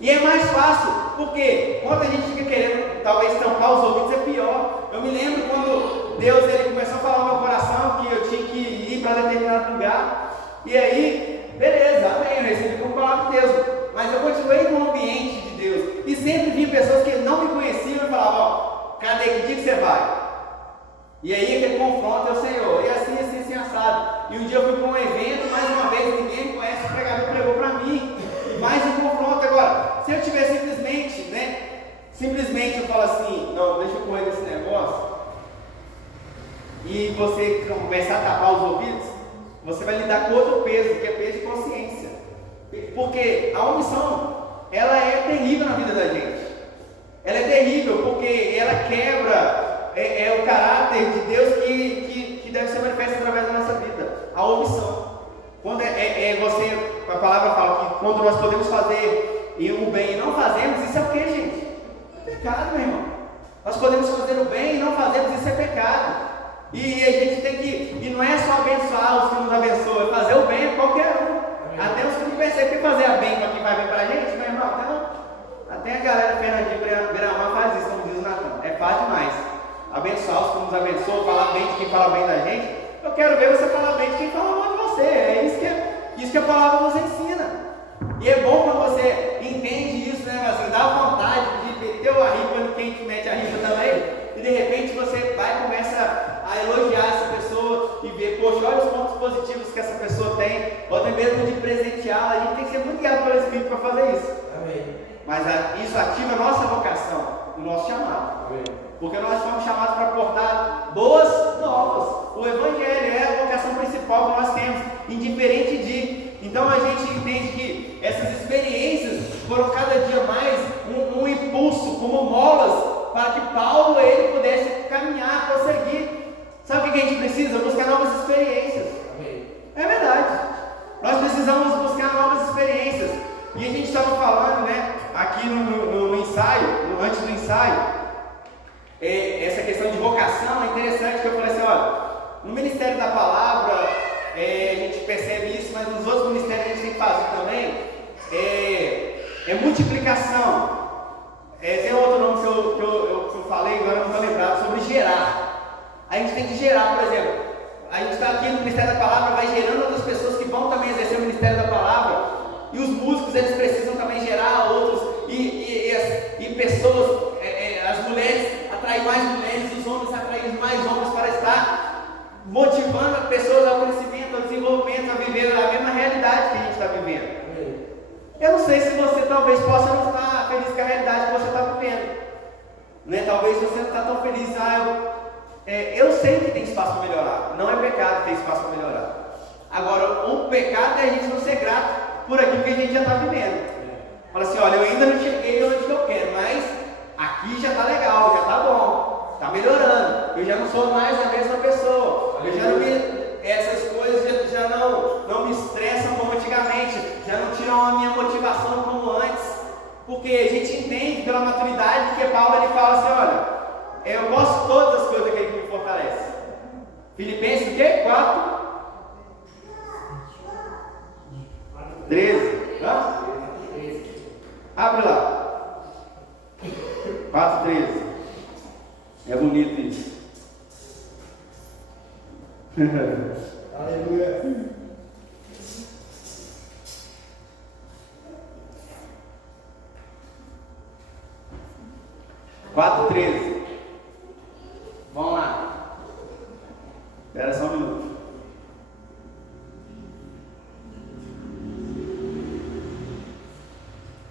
E é mais fácil, porque quando a gente fica querendo talvez tampar os ouvidos é pior. Eu me lembro quando Deus ele começou a falar no meu coração que eu tinha que ir para determinado lugar. E aí, beleza, amém, eu recebi como palavra de Deus. Mas eu continuei no ambiente de Deus. E sempre vi pessoas que não me conheciam e falavam, cadê, que dia que você vai? E aí aquele confronto é o Senhor, e assim assado. E um dia eu fui para um evento, mais uma vez ninguém me conhece, o pregador pregou para mim. Mais um confronto. Agora, se eu tiver simplesmente eu falo assim, não, deixa eu correr desse negócio, e você começar a tapar os ouvidos, você vai lidar com outro peso, que é peso de consciência. Porque a omissão, ela é terrível na vida da gente. Ela é terrível porque ela quebra o caráter de Deus que deve ser manifesto através da nossa vida. A omissão. Quando a palavra fala que quando nós podemos fazer o bem e não fazemos, isso é o que, gente? É pecado, meu irmão. Nós podemos fazer o bem e não fazemos, isso é pecado. E a gente tem que, e não é só abençoar os que nos abençoam, é fazer o bem a qualquer um. Até os que não percebem que fazer a bem para quem vai bem para a gente, meu irmão, até a galera Fernandinho Gramar faz isso, como diz o Natan. É fácil demais. Abençoar os que nos abençoam, falar bem de quem fala bem da gente. Eu quero ver você falar bem de quem fala mal de você. É isso que a palavra nos ensina. E é bom quando você entende isso, né? Você dá vontade de meter a ripa, quem te mete a ripa também, e de repente você vai e começa a elogiar essa pessoa e ver, poxa, olha os pontos positivos que essa pessoa tem, ou até mesmo de presenteá-la. A gente tem que ser muito guiado pelo Espírito para fazer isso. Amém. Mas isso ativa a nossa vocação, o nosso chamado. Amém. Porque nós fomos chamados para portar boas novas. O Evangelho é a vocação principal que nós temos, indiferente de. Então a gente entende que essas experiências foram cada dia mais um impulso, como molas, para que Paulo ele pudesse caminhar, prosseguir. Sabe o que a gente precisa? Buscar novas experiências. Amém. É verdade. Nós precisamos buscar novas experiências. E a gente estava falando, né, aqui no ensaio, antes do ensaio, essa questão de vocação é interessante, que eu falei assim, olha, no Ministério da Palavra, a gente percebe isso, mas nos outros ministérios a gente tem que fazer também, é multiplicação. Tem outro nome que eu falei, agora não estou lembrado, sobre gerar. A gente tem que gerar, por exemplo, a gente está aqui no Ministério da Palavra, vai gerando outras pessoas que vão também exercer o Ministério da Palavra, e os músicos eles precisam também gerar outros, e pessoas, as mulheres atrair atrair mais mulheres, os homens atrair mais homens para estar motivando as pessoas ao crescimento, ao desenvolvimento, a viver a mesma realidade que a gente está vivendo. Eu não sei se você talvez possa não estar feliz com a realidade que você está vivendo, né? Talvez você não está tão feliz. Eu sei que tem espaço para melhorar, não é pecado ter espaço para melhorar. Agora, o pecado é a gente não ser grato por aquilo que a gente já está vivendo. Fala assim, olha, eu ainda não cheguei onde eu quero, mas aqui já está legal, já está bom, está melhorando, eu já não sou mais a mesma pessoa, eu já não essas coisas já não me estressam como antigamente, já não tiram a minha motivação como antes, porque a gente entende pela maturidade que Paulo ele fala assim, olha, eu gosto de todas as coisas que me fortalece. Filipenses o quê? 4, 13. Abre lá. 4, 13. É bonito isso. Aleluia. Quatro, 13. Vamos lá. Espera só um minuto.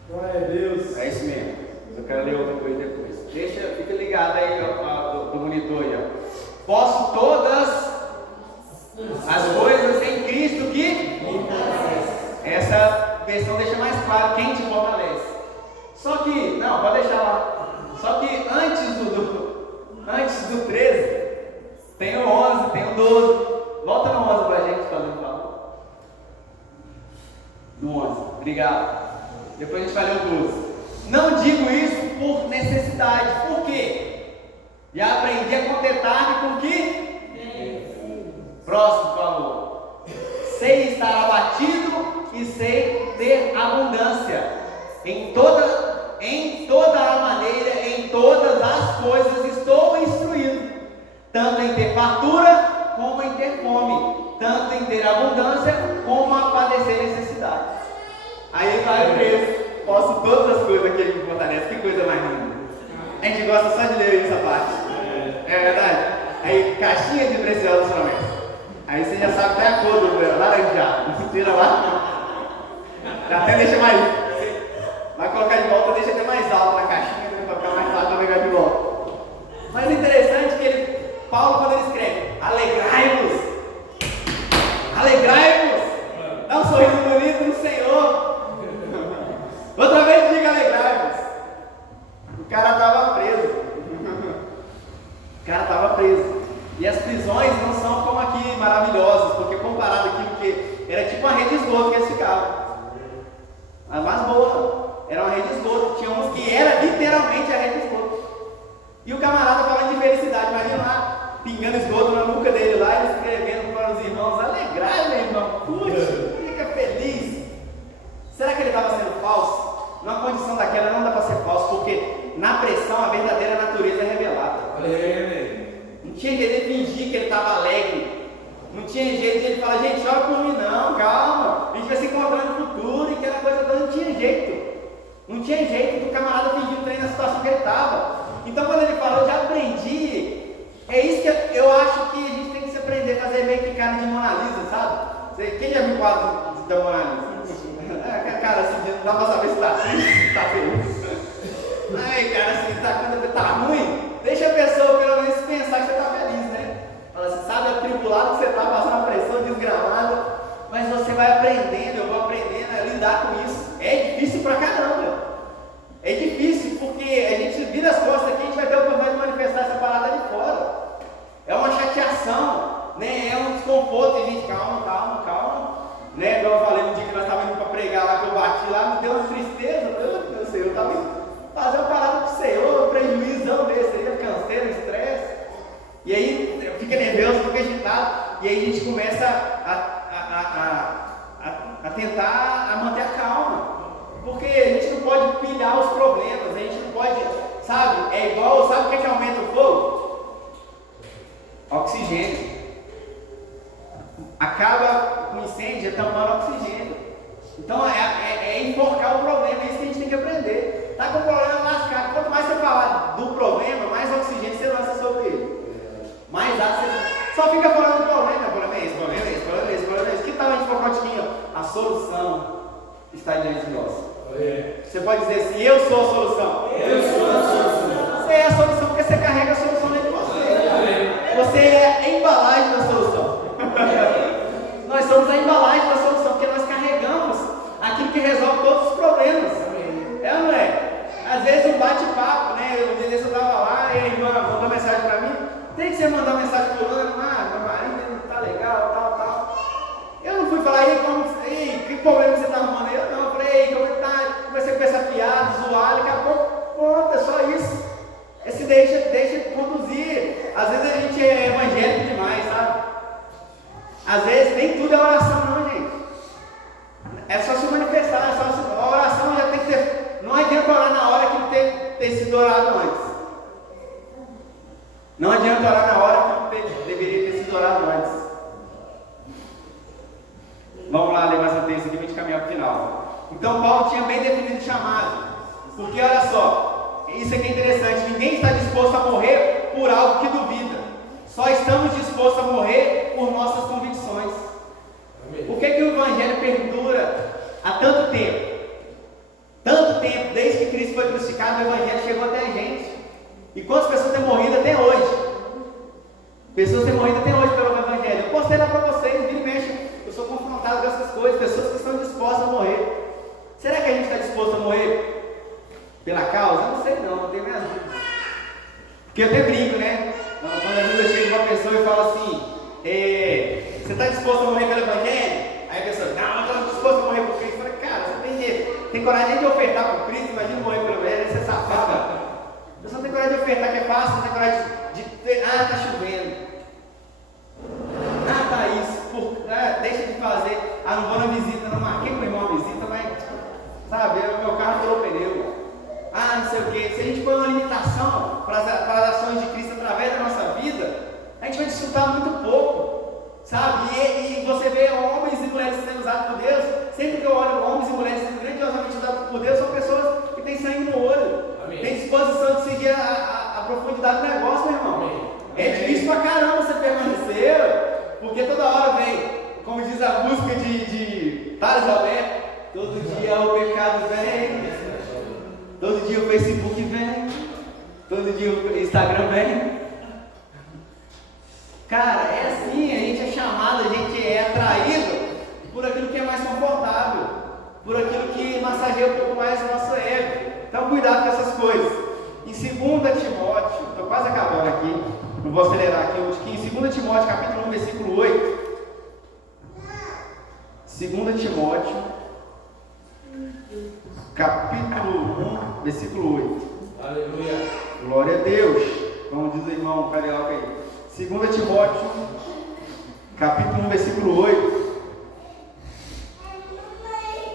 Glória a Deus. É isso mesmo. Eu quero ler outra coisa depois. Fica ligado aí do monitor aí, ó. Posso todas as coisas em Cristo que essa versão deixa mais claro quem te fortalece. Só que, não, pode deixar lá. Só que antes do 13, tem o 11, tem o 12. Volta no 11 pra gente, fazendo favor. No 11, obrigado. Depois a gente vai ler o 12. Não digo isso por necessidade. Por quê? Já aprendi a contentar-me com o que? Próximo, por favor. Sei estar abatido e sei ter abundância. Em toda a maneira, em todas as coisas estou instruído. Tanto em ter fartura como em ter fome. Tanto em ter abundância como a padecer necessidade. Aí vai o 13. Posso todas as coisas que ele me fortalece. Que coisa mais linda. A gente gosta só de ler essa parte. É verdade? Aí, caixinha de preciosas promessas. Aí você já sabe até a cor do laranjado. Tira lá. Já até deixa mais. Vai colocar de volta, deixa até mais alto na caixinha, para ficar mais fácil para pegar de volta. Mas interessante que Paulo, quando ele escreve, alegrai-vos. Alegrai-vos. Dá um sorriso bonito no Senhor. Outra vez diga alegrai-vos. O cara estava preso. O cara estava preso. E as prisões não são como aqui, maravilhosas, porque comparado àquilo que era tipo uma rede de esgoto que eles ficavam. A mais boa, era uma rede de esgoto. Tinha uns que era literalmente a rede de esgoto. E o camarada falando de felicidade, imagina lá, pingando esgoto na nuca dele lá, ele escrevendo para os irmãos, alegrai, meu irmão, puxa, fica feliz. Será que ele estava sendo falso? Numa condição daquela não dá para ser falso, porque na pressão a verdadeira natureza é revelada. Não tinha jeito de fingir que ele estava alegre. Não tinha jeito de ele falar, gente, ora por mim não, calma, a gente vai se encontrar no futuro, e aquela coisa toda, não tinha jeito. Não tinha jeito do camarada fingir trem na situação que ele estava. Então quando ele falou, eu já aprendi, é isso que eu acho que a gente tem que se aprender a fazer meio que cara de Mona Lisa, sabe? Quem já viu o quadro da Mona Lisa? Cara, assim, não dá pra saber se tá triste, se tá feliz. Ai, cara, assim, quando tá ruim, deixa a pessoa pelo menos pensar que você tá feliz, né? Fala assim, sabe, atribulado que você tá passando uma pressão desgramada, mas você vai aprendendo, eu vou aprendendo a lidar com isso. É difícil pra caramba. É difícil, porque a gente vira as costas aqui, a gente vai ter a oportunidade de manifestar essa parada de fora. É uma chateação, né? É um desconforto, e a gente, calma. Né? Igual eu falei no dia que nós estávamos indo para pregar lá, que eu bati lá, me deu uma tristeza. Meu Senhor, eu estava indo fazer uma parada para o Senhor, um prejuízão desse aí, canseiro, estresse. E aí fica nervoso, fica agitado, e aí a gente começa a tentar manter a calma. Porque a gente não pode pilhar os problemas, a gente não pode, sabe? É igual, sabe o que aumenta o fogo? Oxigênio. Acaba com incêndio, é tampando oxigênio. Então é enforcar o problema, é isso que a gente tem que aprender. Tá com o problema lascado, quanto mais você falar do problema, mais oxigênio você Só fica falando problema é esse, problema é esse, problema é esse, problema é esse. Que tal a gente focar um pouquinho? A solução está diante de nós. Você pode dizer assim, eu sou a solução. Eu sou a solução. Você é a solução porque você carrega a solução dentro de você. Você é a embalagem da solução. Nós somos a embalagem da solução, porque nós carregamos aquilo que resolve todos os problemas. É ou não é? Às vezes um bate-papo, né? Um dia desse eu estava lá e a irmã mandou mensagem para mim. Tem que você mandar mensagem para o fulano, meu marido não tá legal, tal. Eu não fui falar, que problema você tá arrumando aí? Eu não, falei, como é que tá? Comecei a conversar piada, zoar, daqui a pouco, pronto, é só isso. Esse deixa conduzir. Às vezes a gente é evangélico demais, sabe? Às vezes nem tudo é oração não, gente. É só se manifestar, a oração já tem que ter. Não adianta orar na hora que tem que ter sido orado antes. Não adianta orar na hora que deveria ter sido orado antes. Vamos lá ler mais um texto aqui para a gente caminhar para o final. Então Paulo tinha bem definido o chamado. Porque olha só, isso aqui é interessante, ninguém está disposto a morrer por algo que duvida. Só estamos dispostos a morrer por nossas convicções. Por que o Evangelho perdura há tanto tempo? Tanto tempo, desde que Cristo foi crucificado, o Evangelho chegou até a gente. E quantas pessoas têm morrido até hoje? Pessoas têm morrido até hoje pelo Evangelho. Eu postei lá para vocês, vira e mexe. Eu sou confrontado com essas coisas, pessoas que estão dispostas a morrer. Será que a gente está disposto a morrer pela causa? Eu não sei não tenho minhas dúvidas. Porque eu até brinco, né? Quando às vezes eu chego uma pessoa e falo assim, você está disposto a morrer pelo Evangelho? Aí a pessoa, não, eu estou disposto a morrer por Cristo. Eu falei, cara, você tem coragem de ofertar por Cristo, imagina morrer pelo Evangelho, você é safado. Você não tem coragem de ofertar, que é fácil, não tem coragem de tá chovendo. Tá isso, deixa de fazer. Não vou na visita, não marquei com o irmão a visita, mas, sabe, meu carro furou o pneu. Não sei o que. Se a gente põe uma limitação para as ações de Cristo através da nossa vida, a gente vai desfrutar muito pouco, sabe? E você vê homens e mulheres sendo usados por Deus. Sempre que eu olho homens e mulheres sendo grandiosamente usados por Deus, são pessoas que têm sangue no olho. Amém. Tem disposição de seguir a profundidade do negócio, meu irmão. Amém. É difícil pra caramba você permanecer, porque toda hora vem, como diz a música de Thales Alberto, todo dia o pecado vem, todo dia o Facebook vem, todo dia o Instagram vem. Cara, é assim, a gente é chamado, a gente é atraído por aquilo que é mais confortável, por aquilo que massageia um pouco mais o nosso ego. Então cuidado com essas coisas. Em 2 Timóteo, estou quase acabando aqui, não vou acelerar aqui, em 2 Timóteo capítulo 1, versículo 8. 2 Timóteo capítulo 1, versículo 8. Aleluia. Glória a Deus. Como diz o irmão Carioca aí. 2 Timóteo capítulo 1, versículo 8.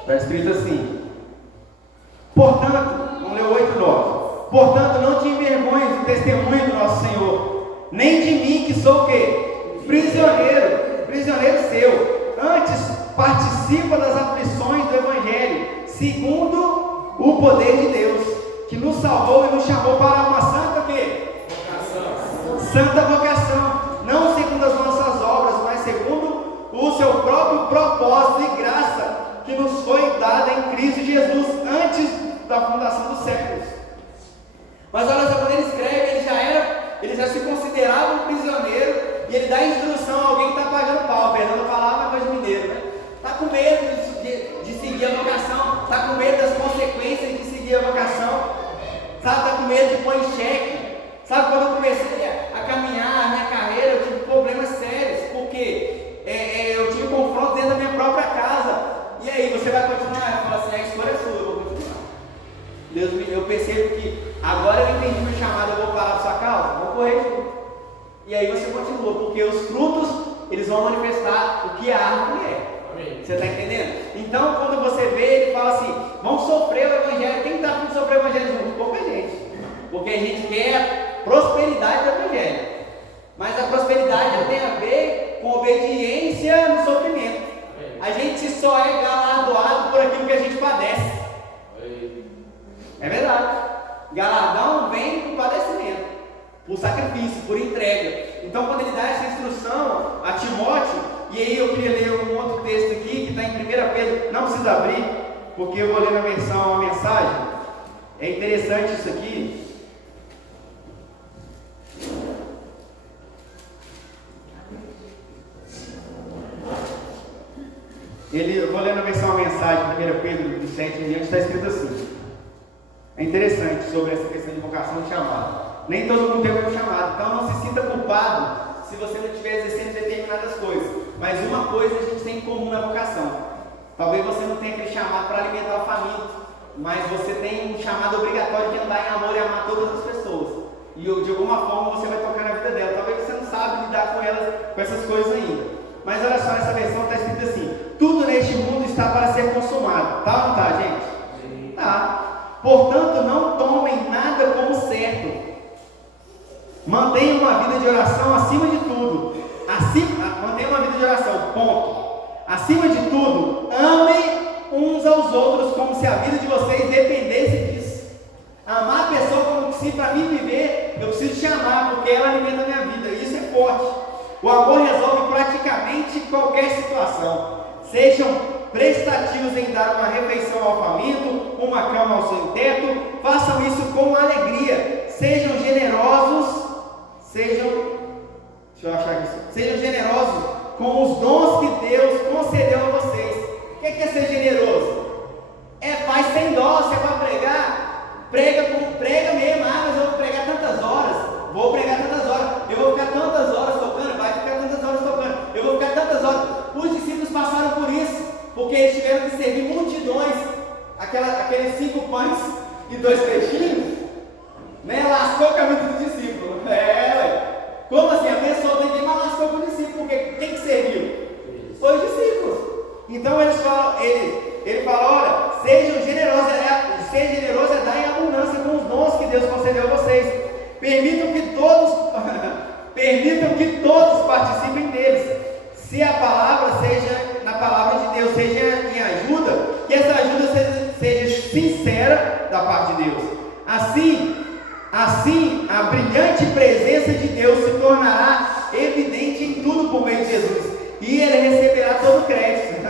Está escrito assim: portanto, vamos ler o 8 e 9. Portanto, não te envergonhes do testemunho do nosso Senhor, nem de mim, que sou o quê? Prisioneiro seu. Antes, participa das aflições do Evangelho, segundo o poder de Deus, que nos salvou e nos chamou para uma santa o quê? Santa vocação, não segundo as nossas obras, mas segundo o seu próprio propósito e graça, que nos foi dada em Cristo Jesus, antes da fundação dos séculos. Mas olha só, quando ele escreve, ele já se considerava um prisioneiro, e ele dá instrução a alguém que está pagando pau, perdão a palavra, coisa de mineiro, né? Está com medo de seguir a vocação, está com medo das consequências de seguir a vocação, sabe? Está com medo de pôr em xeque. Sabe, quando eu comecei a caminhar a minha carreira, eu tive problemas sérios, porque eu tive confronto dentro da minha própria casa. E aí, você vai continuar? Eu falo assim, a escolha é sua, eu vou continuar. Eu percebo que agora eu entendi meu chamado, eu vou parar por sua causa, vou correr junto. E aí você continua, porque os frutos, eles vão manifestar o que a árvore é. Amém. Você está entendendo? Então, quando você vê, ele fala assim, vamos sofrer o Evangelho. Quem está afim de sofrer o Evangelho junto? Pouca gente. Porque a gente quer prosperidade do Evangelho. Mas a prosperidade tem a ver com obediência no sofrimento. A gente só é galardoado por aquilo que a gente padece. É verdade. Galardão vem com padecimento. por sacrifício, por entrega. Então, quando ele dá essa instrução a Timóteo, e aí eu queria ler um outro texto aqui, que está em 1 Pedro, não precisa abrir, porque eu vou ler na versão a mensagem. É interessante isso aqui. Eu vou ler na versão a mensagem, 1 Pedro, do 7 em diante, está escrito assim. É interessante sobre essa questão de vocação e chamado. Nem todo mundo tem o mesmo chamado, então não se sinta culpado se você não estiver exercendo determinadas coisas. Mas uma coisa a gente tem em comum na vocação. Talvez você não tenha aquele chamado para alimentar o faminto, mas você tem um chamado obrigatório de andar em amor e amar todas as pessoas. E de alguma forma você vai tocar na vida dela. Talvez você não sabe lidar com elas, com essas coisas ainda. Mas olha só, nessa versão está escrito assim: tudo neste mundo está para ser consumado. Tá ou não tá, gente? Tá. Portanto, não tomem nada como certo. Mantenham uma vida de oração acima de tudo. Mantenham uma vida de oração, ponto. Acima de tudo, amem uns aos outros como se a vida de vocês dependesse disso. Amar a pessoa como se para mim viver, eu preciso te amar, porque ela alimenta a minha vida. Isso é forte. O amor resolve praticamente qualquer situação. Sejam prestativos em dar uma refeição ao faminto, uma cama ao sem teto. Façam isso com alegria. Sejam generosos. Sejam generosos com os dons que Deus concedeu a vocês. O que é ser generoso? Faz sem dó. Você vai pregar, prega mesmo. Mas eu vou pregar tantas horas. Vou pregar tantas horas. Eu vou ficar tantas horas tocando. Vai ficar tantas horas tocando. Eu vou ficar tantas horas. Os discípulos passaram por isso, porque eles tiveram que servir multidões. Aqueles 5 pães e 2 peixinhos, né? Lascou o caminho do discípulo. Como assim? Abençoou ninguém, mas lascou com o discípulo, porque quem que serviu? Foi os discípulos. Então ele fala, olha, sejam generosos, ser generoso é dar em abundância com os dons que Deus concedeu a vocês. Permitam que todos participem deles. Se a palavra seja na palavra de Deus, seja em ajuda, que essa ajuda seja sincera da parte de Deus. Assim, a brilhante presença de Deus se tornará evidente em tudo por meio de Jesus, e ele receberá todo o crédito,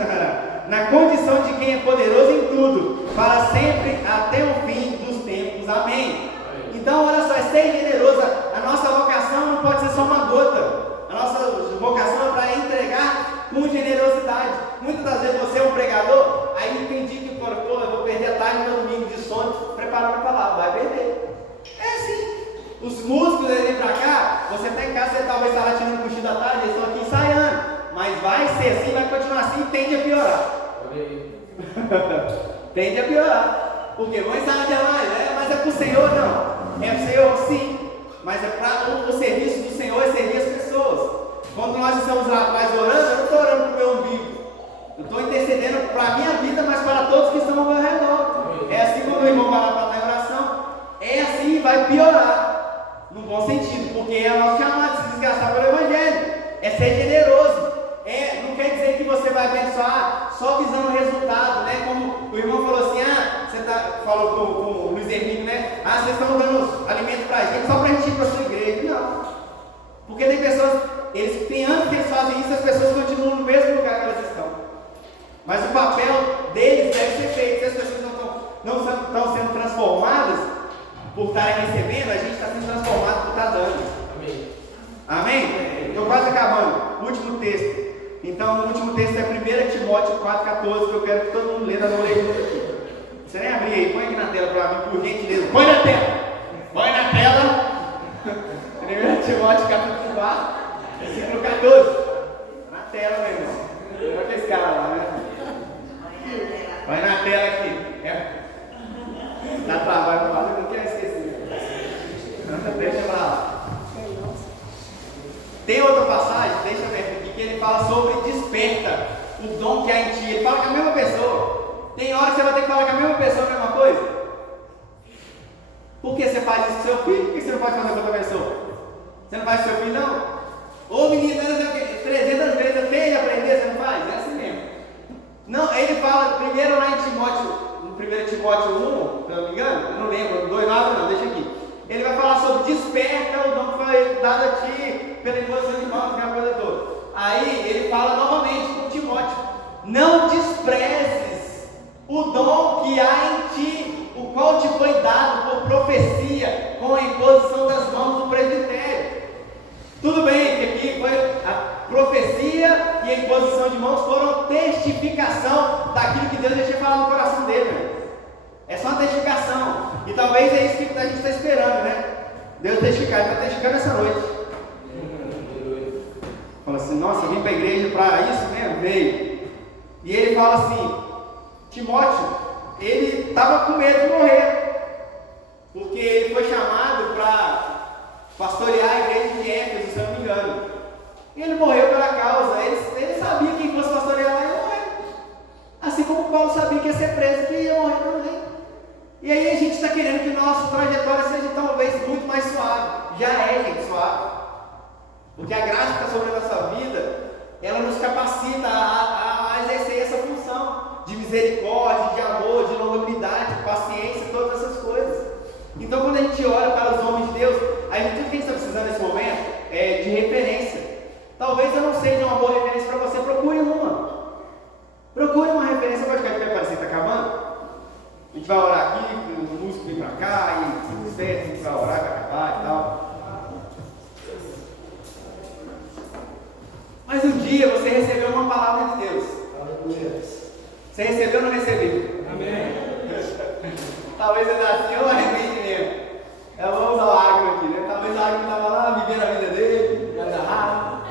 na condição de quem é poderoso em tudo, para sempre, até o fim dos tempos. Amém. Então, olha só, ser generoso. A nossa vocação não pode ser só uma gota. A nossa vocação é para entregar com generosidade. Muitas das vezes você é um pregador, aí entendi que, eu vou perder a tarde no domingo de sono, preparando a palavra, vai perder. É assim. Os músicos eles vêm para cá, você está em casa, você talvez está lá tirando o cochilo da tarde, eles estão aqui ensaiando. Mas vai ser assim, vai continuar assim, tende a piorar. Tende a piorar. Porque vão ensaiar demais, mas é para o Senhor não. É para o Senhor sim, mas é para o serviço do Senhor é servir as pessoas. Quando nós estamos lá atrás orando, eu não estou orando para o meu umbigo. Eu estou intercedendo para a minha vida, mas para todos que estão ao meu redor. É assim como o irmão vai lá para estar em oração. É assim e vai piorar. No bom sentido, porque é nosso chamado de se desgastar pelo Evangelho. É ser generoso. Não quer dizer que você vai abençoar só visando o resultado, né? Como o irmão falou assim, falou com o Luiz Hermínio, né? Vocês estão dando alimento pra gente só pra gente ir pra sua igreja. Não. Porque tem pessoas, tem anos que eles fazem isso, as pessoas continuam no mesmo lugar que elas estão. Mas o papel deles deve ser feito. Se as pessoas não estão sendo transformadas por estarem recebendo, a gente está sendo transformado por estar dando. Amém? Amém? Estou quase acabando. Último texto. Então, o último texto é 1 Timóteo 4,14, que eu quero que todo mundo lê, nós vamos ler junto aqui. Você nem abrir aí, põe aqui na tela para mim, por gentileza. Põe na tela! Põe na tela! 1 Timóteo capítulo 4, versículo 14. Na tela, meu irmão. Olha aquele cara lá, né? Põe na tela aqui. Dá trabalho para fazer, não quer esquecer. Deixa lá. Tem outra passagem, deixa eu ver aqui, que ele fala sobre desperta o dom que há em ti. Ele fala com a mesma pessoa. Tem hora que você vai ter que falar com a mesma pessoa a mesma coisa. Por que você faz isso com seu filho? Por que você não pode fazer com outra pessoa? Você não faz com seu filho, não? Ô menino, 300 vezes até ele aprender, você não faz? É assim mesmo. Não, ele fala primeiro lá em Timóteo, no 1 Timóteo 1, se eu não me engano, eu não lembro, 2 não, deixa aqui. ele vai falar sobre desperta o dom que foi dado a ti pela imposição de mãos, aquela coisa toda. Aí ele fala novamente com Timóteo: não desprezes o dom que há em ti, o qual te foi dado por profecia, com a imposição das mãos do presbitério. Tudo bem que aqui foi a profecia e a imposição de mãos foram testificação daquilo que Deus já tinha falado no coração dele, né? É só uma testificação. E talvez é isso que a gente está esperando, né? Deus testificar, ele está testificando essa noite. Fala assim: nossa, eu vim para a igreja para isso mesmo? Veio. E ele fala assim: Timóteo, ele estava com medo de morrer, porque ele foi chamado para pastorear a igreja de Éfeso, se eu não me engano. E ele morreu pela causa. Ele sabia que quem fosse pastorear lá ia morrer. Assim como Paulo sabia que ia ser preso, que ia morrer também. E aí a gente está querendo que nossa trajetória seja talvez muito mais suave. Já é, gente, suave. Porque a graça que está sobre a nossa vida, ela nos capacita a exercer essa função de misericórdia, de amor, de longanimidade, de paciência, todas essas coisas. Então, quando a gente olha para os homens de Deus, tudo que a gente está precisando nesse momento é de referência. Talvez eu não seja uma boa referência para você, procure uma. Procure uma referência. Pode ficar de pé, parecer que está acabando? A gente vai orar aqui, os músicos vêm para cá, e tudo certo, a gente vai orar para acabar e tal. Mas um dia você recebeu uma palavra de Deus. Você recebeu ou não recebeu? Amém. Talvez eu nasci ou arrepende mesmo. Eu vou usar o Agro aqui, né? Talvez o Agro estava lá vivendo a vida dele, agarrado.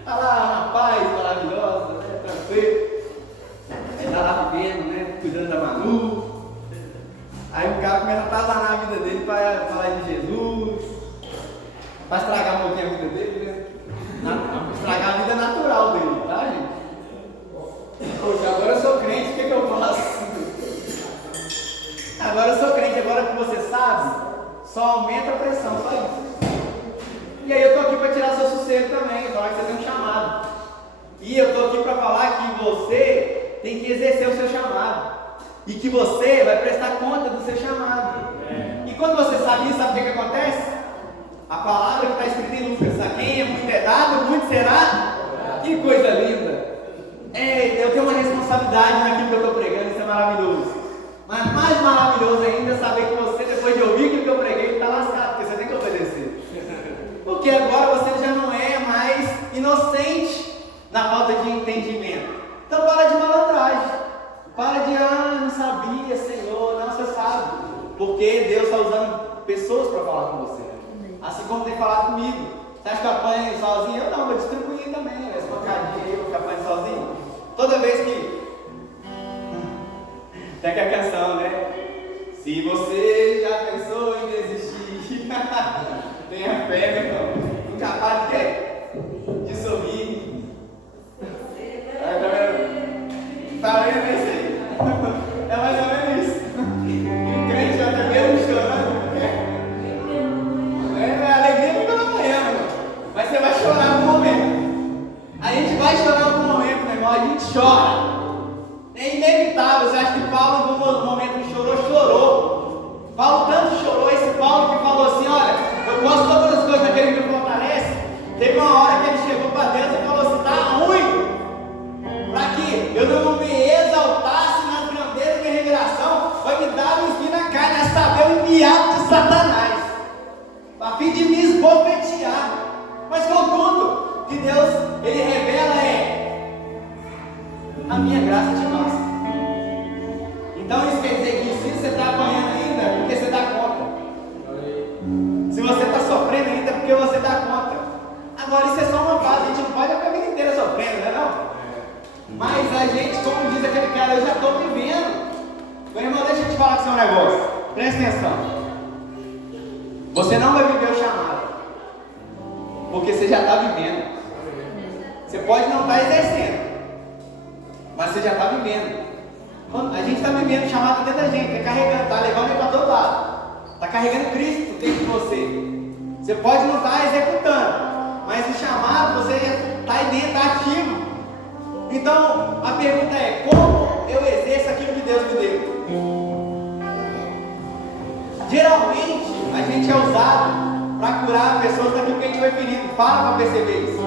Está lá na paz maravilhosa, né? Tranquilo. Ele está lá vivendo, né? Cuidando da Manu. Aí o cara começa a atazanar a vida dele para falar de Jesus, para estragar um pouquinho a vida dele, né? Estragar a vida natural dele, tá, gente? Poxa, agora eu sou crente, o que eu faço? Agora eu sou crente, agora que você sabe, só aumenta a pressão, só isso. E aí eu estou aqui para tirar seu sossego também, falar que você tem um chamado. E eu estou aqui para falar que você tem que exercer o seu chamado. E que você vai prestar conta do seu chamado. E quando você sabe isso, sabe o que acontece? A palavra que está escrita em Lucas: a quem é muito dado, muito será. Que coisa linda! Eu tenho uma responsabilidade naquilo que eu estou pregando, isso é maravilhoso. Mas mais maravilhoso ainda é saber que você, depois de ouvir aquilo que eu preguei, está lascado, porque você tem que obedecer. Porque agora você já não é mais inocente na falta de entendimento. Então para de malandragem. Para de, não sabia, Senhor, não, você sabe. Porque Deus está usando pessoas para falar com você. Assim como tem falado comigo. Você acha que eu apanho sozinho? Eu não, vou distribuir também. Essa pancadinha aí, vou ficar apanhando sozinho. Toda vez que... Tem aquela canção, né? Se você já pensou em desistir, tenha fé, meu irmão. Nunca para de quê? De sorrir. Tá vendo isso aí? É mais ou menos isso. E o crente já tá mesmo chorando. É alegria pela manhã, irmão. Mas você vai chorar em algum momento. A gente vai chorar em algum momento, meu irmão. A gente chora. É inevitável. Você acha que Paulo, em algum momento que chorou? Paulo tanto chorou, esse Paulo que falou assim: olha, eu posso todas as coisas daquele que me fortalece. Teve uma hora que ele chegou para Deus e falou assim: tá ruim. Para que eu não me exaltasse na grandeza da minha revelação, vai me dar um espinho na carne, a saber o enviado de Satanás, a fim de me esbofetear. Mas contudo, que Deus, Ele revela a minha graça te basta. Então isso quer dizer que se você está apanhando ainda, é porque você dá conta. Se você está sofrendo ainda, é porque você dá conta. Agora isso é só uma fase, a gente não pode ficar a vida inteira sofrendo, não é não? Mas a gente, como diz aquele cara, eu já estou vivendo. Meu irmão, deixa eu te falar com seu negócio. Presta atenção. Você não vai viver o chamado, porque você já está vivendo. Você pode não estar exercendo, mas você já está vivendo. A gente está vivendo o chamado dentro da gente, está carregando, está levando ele para todo lado. Está carregando Cristo dentro de você. Você pode não estar executando, mas o chamado, você está aí dentro, está ativo. Então, a pergunta é: como eu exerço aquilo que Deus me deu? Geralmente, a a gente é usado para curar pessoas daquilo que a gente foi ferido. Para perceber isso.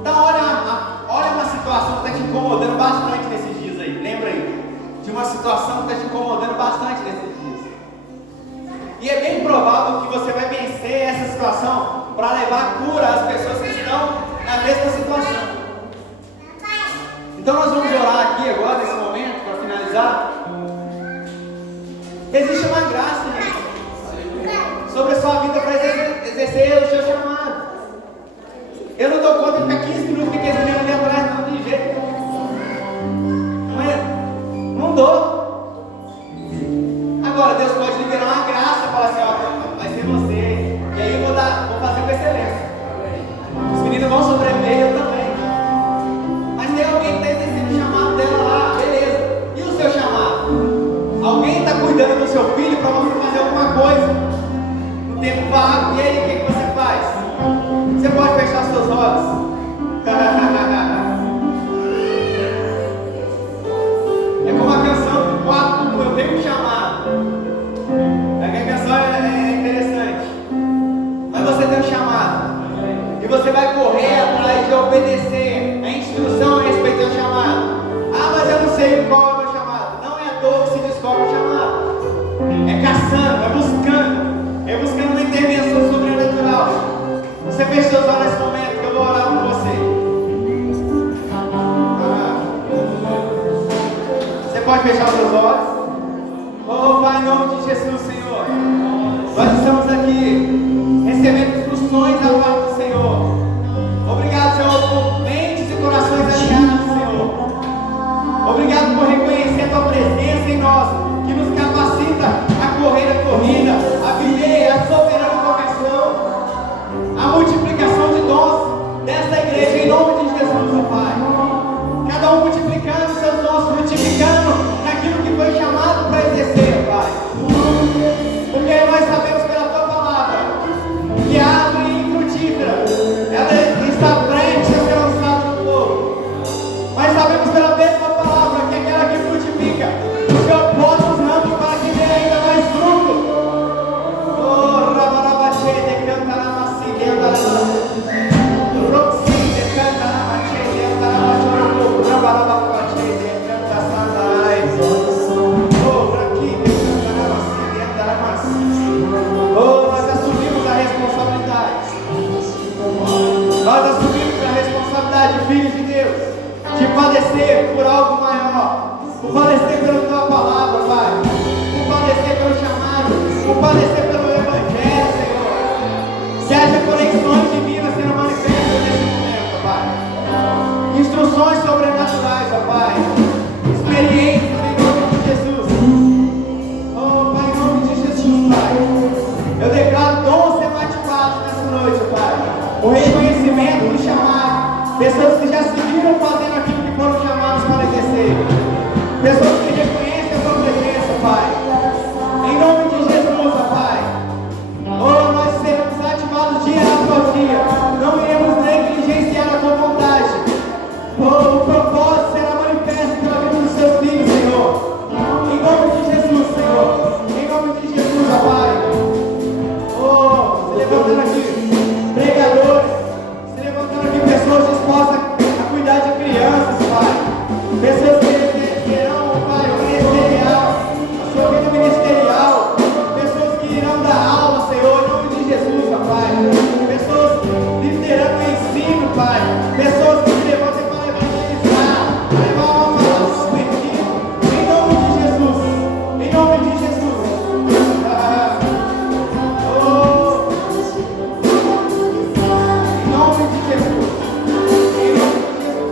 Então olha uma situação que está te incomodando bastante nesses dias aí. Lembra aí de uma situação que está te incomodando bastante nesses dias. E é bem provável que você vai vencer essa situação para levar cura às pessoas que estão na mesma situação. Então nós vamos orar aqui agora, nesse momento, para finalizar. Existe uma graça, gente, sobre a sua vida para exercer o seu chamado. Eu não dou conta de ficar 15 minutos que aqueles meninos ali atrás, não, de jeito. Não dou. Agora Deus pode liberar uma graça e falar assim, ó, vai ser você. E aí eu vou fazer com excelência. Os meninos vão sobreviver, eu também. Mas tem alguém que está exercendo o chamado dela lá, beleza. E o seu chamado? Alguém está cuidando do seu filho para você fazer alguma coisa no tempo vago. E aí, o que você faz? Você pode fechar seus olhos. É como a canção do 4, eu tenho um chamado. A canção é interessante. Mas você tem um chamado. E você vai correr atrás de obedecer a instrução a respeito do chamado. Ah, mas eu não sei qual é o meu chamado. Não é à toa que se descobre o chamado. É caçando, é buscando uma intervenção sobrenatural. Você fecha seus olhos nesse momento que eu vou orar por você. Você pode fechar os seus olhos? Oh Pai, em nome de Jesus, Senhor, nós estamos aqui recebendo instruções da parte do Senhor. Obrigado, Senhor, por mentes e corações alinhados, Senhor. Obrigado por reconhecer a Tua presença em nós, que nos capacita a correr a corrida, a viver a soberana conversão, a multiplicação de dons desta igreja, em nome de Jesus, ó Pai. Cada um multiplicando seus dons, multiplicando naquilo que foi chamado para exercer, Pai. Porque nós sabemos pela Tua palavra que a árvore infrutífera, ela está prestes a ser lançada no fogo. Mas sabemos pela mesma palavra que aquela que frutifica, o Senhor pode os ramos para que dê ainda mais fruto. Oh, Rabarabache, decanta na macia, Roxy, decanta na macia, decanta na macia, Rabarabache, decanta sandai. Oh, Raqui, decanta na macia, decanta na macia. Oh, nós assumimos a responsabilidade. Nós assumimos a responsabilidade, filhos de Deus, de padecer por algo maior, por padecer pela Tua palavra, Pai, por padecer pelo chamado, por padecer pelo Evangelho, Senhor. Que haja conexões divinas sendo manifestas nesse momento, Pai. Instruções sobrenaturais, ó Pai. Experiências em nome de Jesus. Oh, Pai, em nome de Jesus, Pai. Eu declaro dons sendo ativados nessa noite, Pai. O reconhecimento do chamado. Pessoas que já se viram fazendo aquilo que foram chamados para exercer. Pessoas que reconhecem a Tua presença, Pai. Em nome de Jesus, ó Pai. Oh, nós seremos ativados dia após dia. Não iremos negligenciar a Tua vontade. Oh, o propósito será manifesto pela vida dos Seus filhos, Senhor. Em nome de Jesus, Senhor. Em nome de Jesus, ó Pai. Oh, se levantando aqui pregadores, se levantando aqui pessoas dispostas a cuidar de crianças, Pai. Pessoas que terão, Pai, o ministerial, a sua vida ministerial. Pessoas que irão dar aula, Senhor, em nome de Jesus, ó Pai. Pessoas liderando o ensino, Pai. Pessoas que se levantem para evangelizar, para levar uma palavra subvertida. Em nome de Jesus. Em nome de Jesus. Em nome de Jesus. Em nome de Jesus,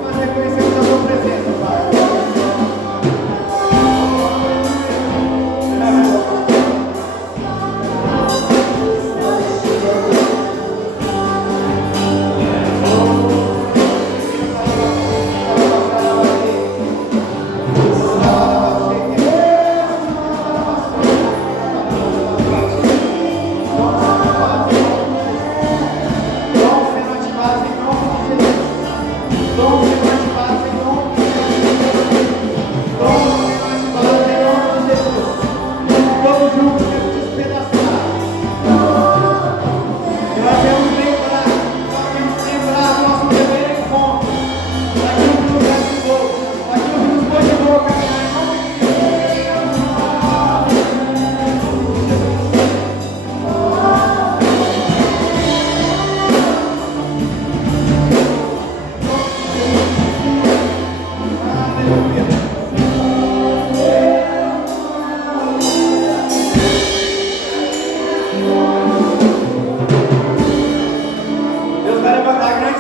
nós reconhecemos a Tua presença, Pai. Vamos juntos, despedaçar.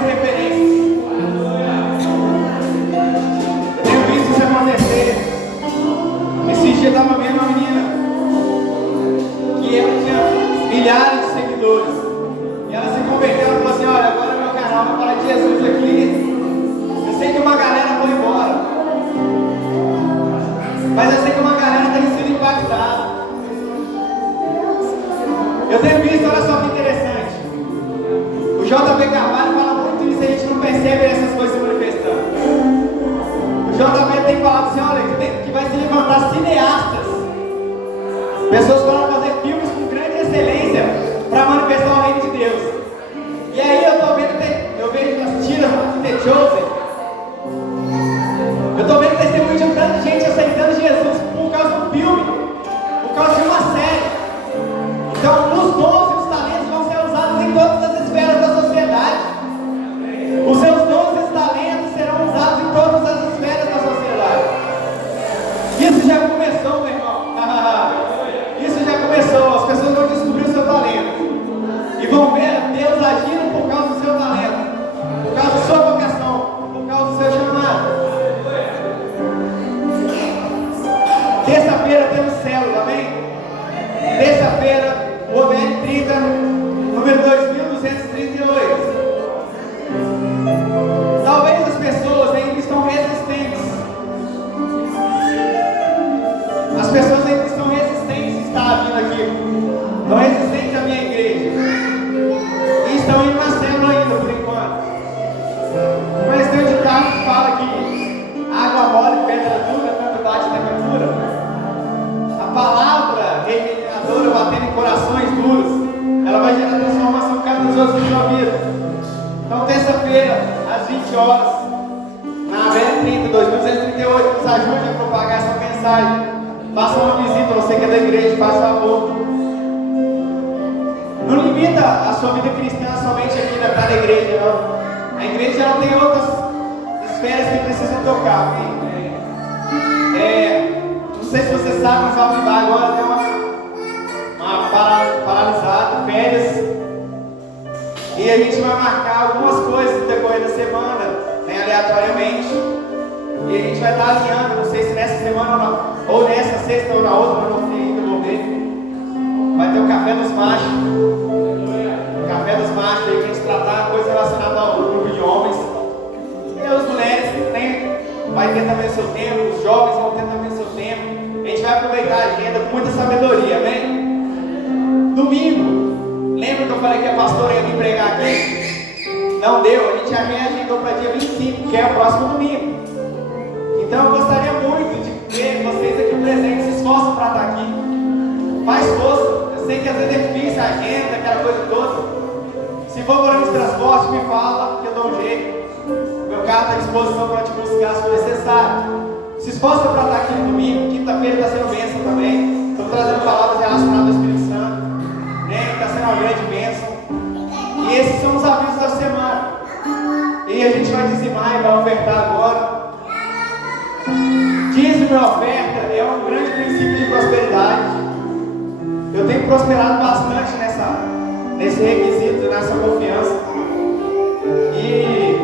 referências. Eu tenho visto isso acontecer. Esse dia eu estava vendo uma menina que ela tinha milhares de seguidores. E ela se converteu, ela falou assim: olha, agora meu canal vai falar de Jesus aqui. Eu sei que uma galera foi embora, mas eu sei que uma galera tem sido impactada. Eu tenho visto, olha só que interessante. O JB Carvalho fala muito isso e a gente não percebe essas coisas se manifestando. O JB tem falado assim: olha, que vai se levantar cineastas, pessoas que vão fazer filmes com grande excelência para manifestar o reino de Deus. E aí eu vejo nas tiras de The Chosen, eu estou vendo testemunho de tanta gente aceitando Jesus por causa do filme, por causa de uma série. Então, os dons e os talentos vão ser usados em todas as esferas da sociedade. Os seus dons e talentos serão usados em todas as esferas da sociedade. Isso já começou, meu irmão. Isso já começou. As pessoas vão descobrir o seu talento e vão ver Deus agindo por causa do seu talento, por causa da sua vocação, por causa do seu chamado. Terça-feira temos célula, amém? Terça-feira, o OBL 30, número 2238. Talvez as pessoas ainda estão resistentes. As pessoas ainda estão resistentes a estar vindo aqui. Estão resistentes à minha igreja. E estão indo na célula ainda, por enquanto. Mas tem um ditado que fala que água mole e pedra dura, tanto bate na pintura. A palavra regeneradora batendo em corações duros, ela vai gerar transformação em cada um dos outros da sua vida. Então, terça-feira, às 20 horas, na ABL 30, 2238, nos ajude a propagar essa mensagem. Faça uma visita, você que é da igreja, faça favor. Não limita a sua vida cristã somente aqui na igreja, não. A igreja ela tem outras esferas que precisam tocar. Não sei se você sabe, mas vai mudar agora, tem uma paralisada, férias. E a gente vai marcar algumas coisas no decorrer da semana, né, aleatoriamente. E a gente vai estar alinhando, não sei se nessa semana ou não, ou nessa sexta ou na outra, mas não sei ainda, vou ver. Vai ter o Café dos Machos. O Café dos Machos, aí que a gente tratar coisa relacionada ao grupo de homens. E as mulheres, né, vai ter também o seu tempo, os jovens vão ter também o seu tempo. A gente vai aproveitar a agenda com muita sabedoria, amém? Domingo, lembra que eu falei que a pastora ia vir pregar aqui? Não deu, a gente já reagendou para dia 25, que é o próximo domingo. Então eu gostaria muito de ver vocês aqui presentes, se esforçam para estar aqui. Faz força, eu sei que às vezes é difícil a agenda, aquela coisa toda. Se for por de transporte, me fala, que eu dou um jeito. Meu carro está à disposição para te buscar se for necessário. Se esforça para estar aqui no domingo, quinta-feira está sendo bênção também. Estou trazendo palavras relacionadas ao Espírito Santo, né? Está sendo uma grande bênção. E esses são os avisos da semana. E a gente vai dizimar e vai ofertar agora. Dízimo e oferta é um grande princípio de prosperidade. Eu tenho prosperado bastante nesse requisito, nessa confiança. E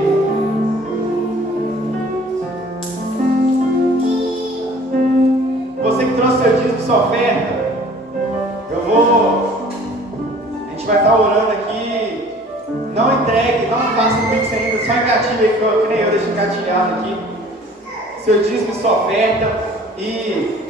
você que trouxe seu dízimo e sua oferta, a gente vai estar orando aqui. Não entregue, não faça o pix ainda, só engatilha aí, que nem eu deixo engatilhado aqui. Seu dízimo e sua oferta. E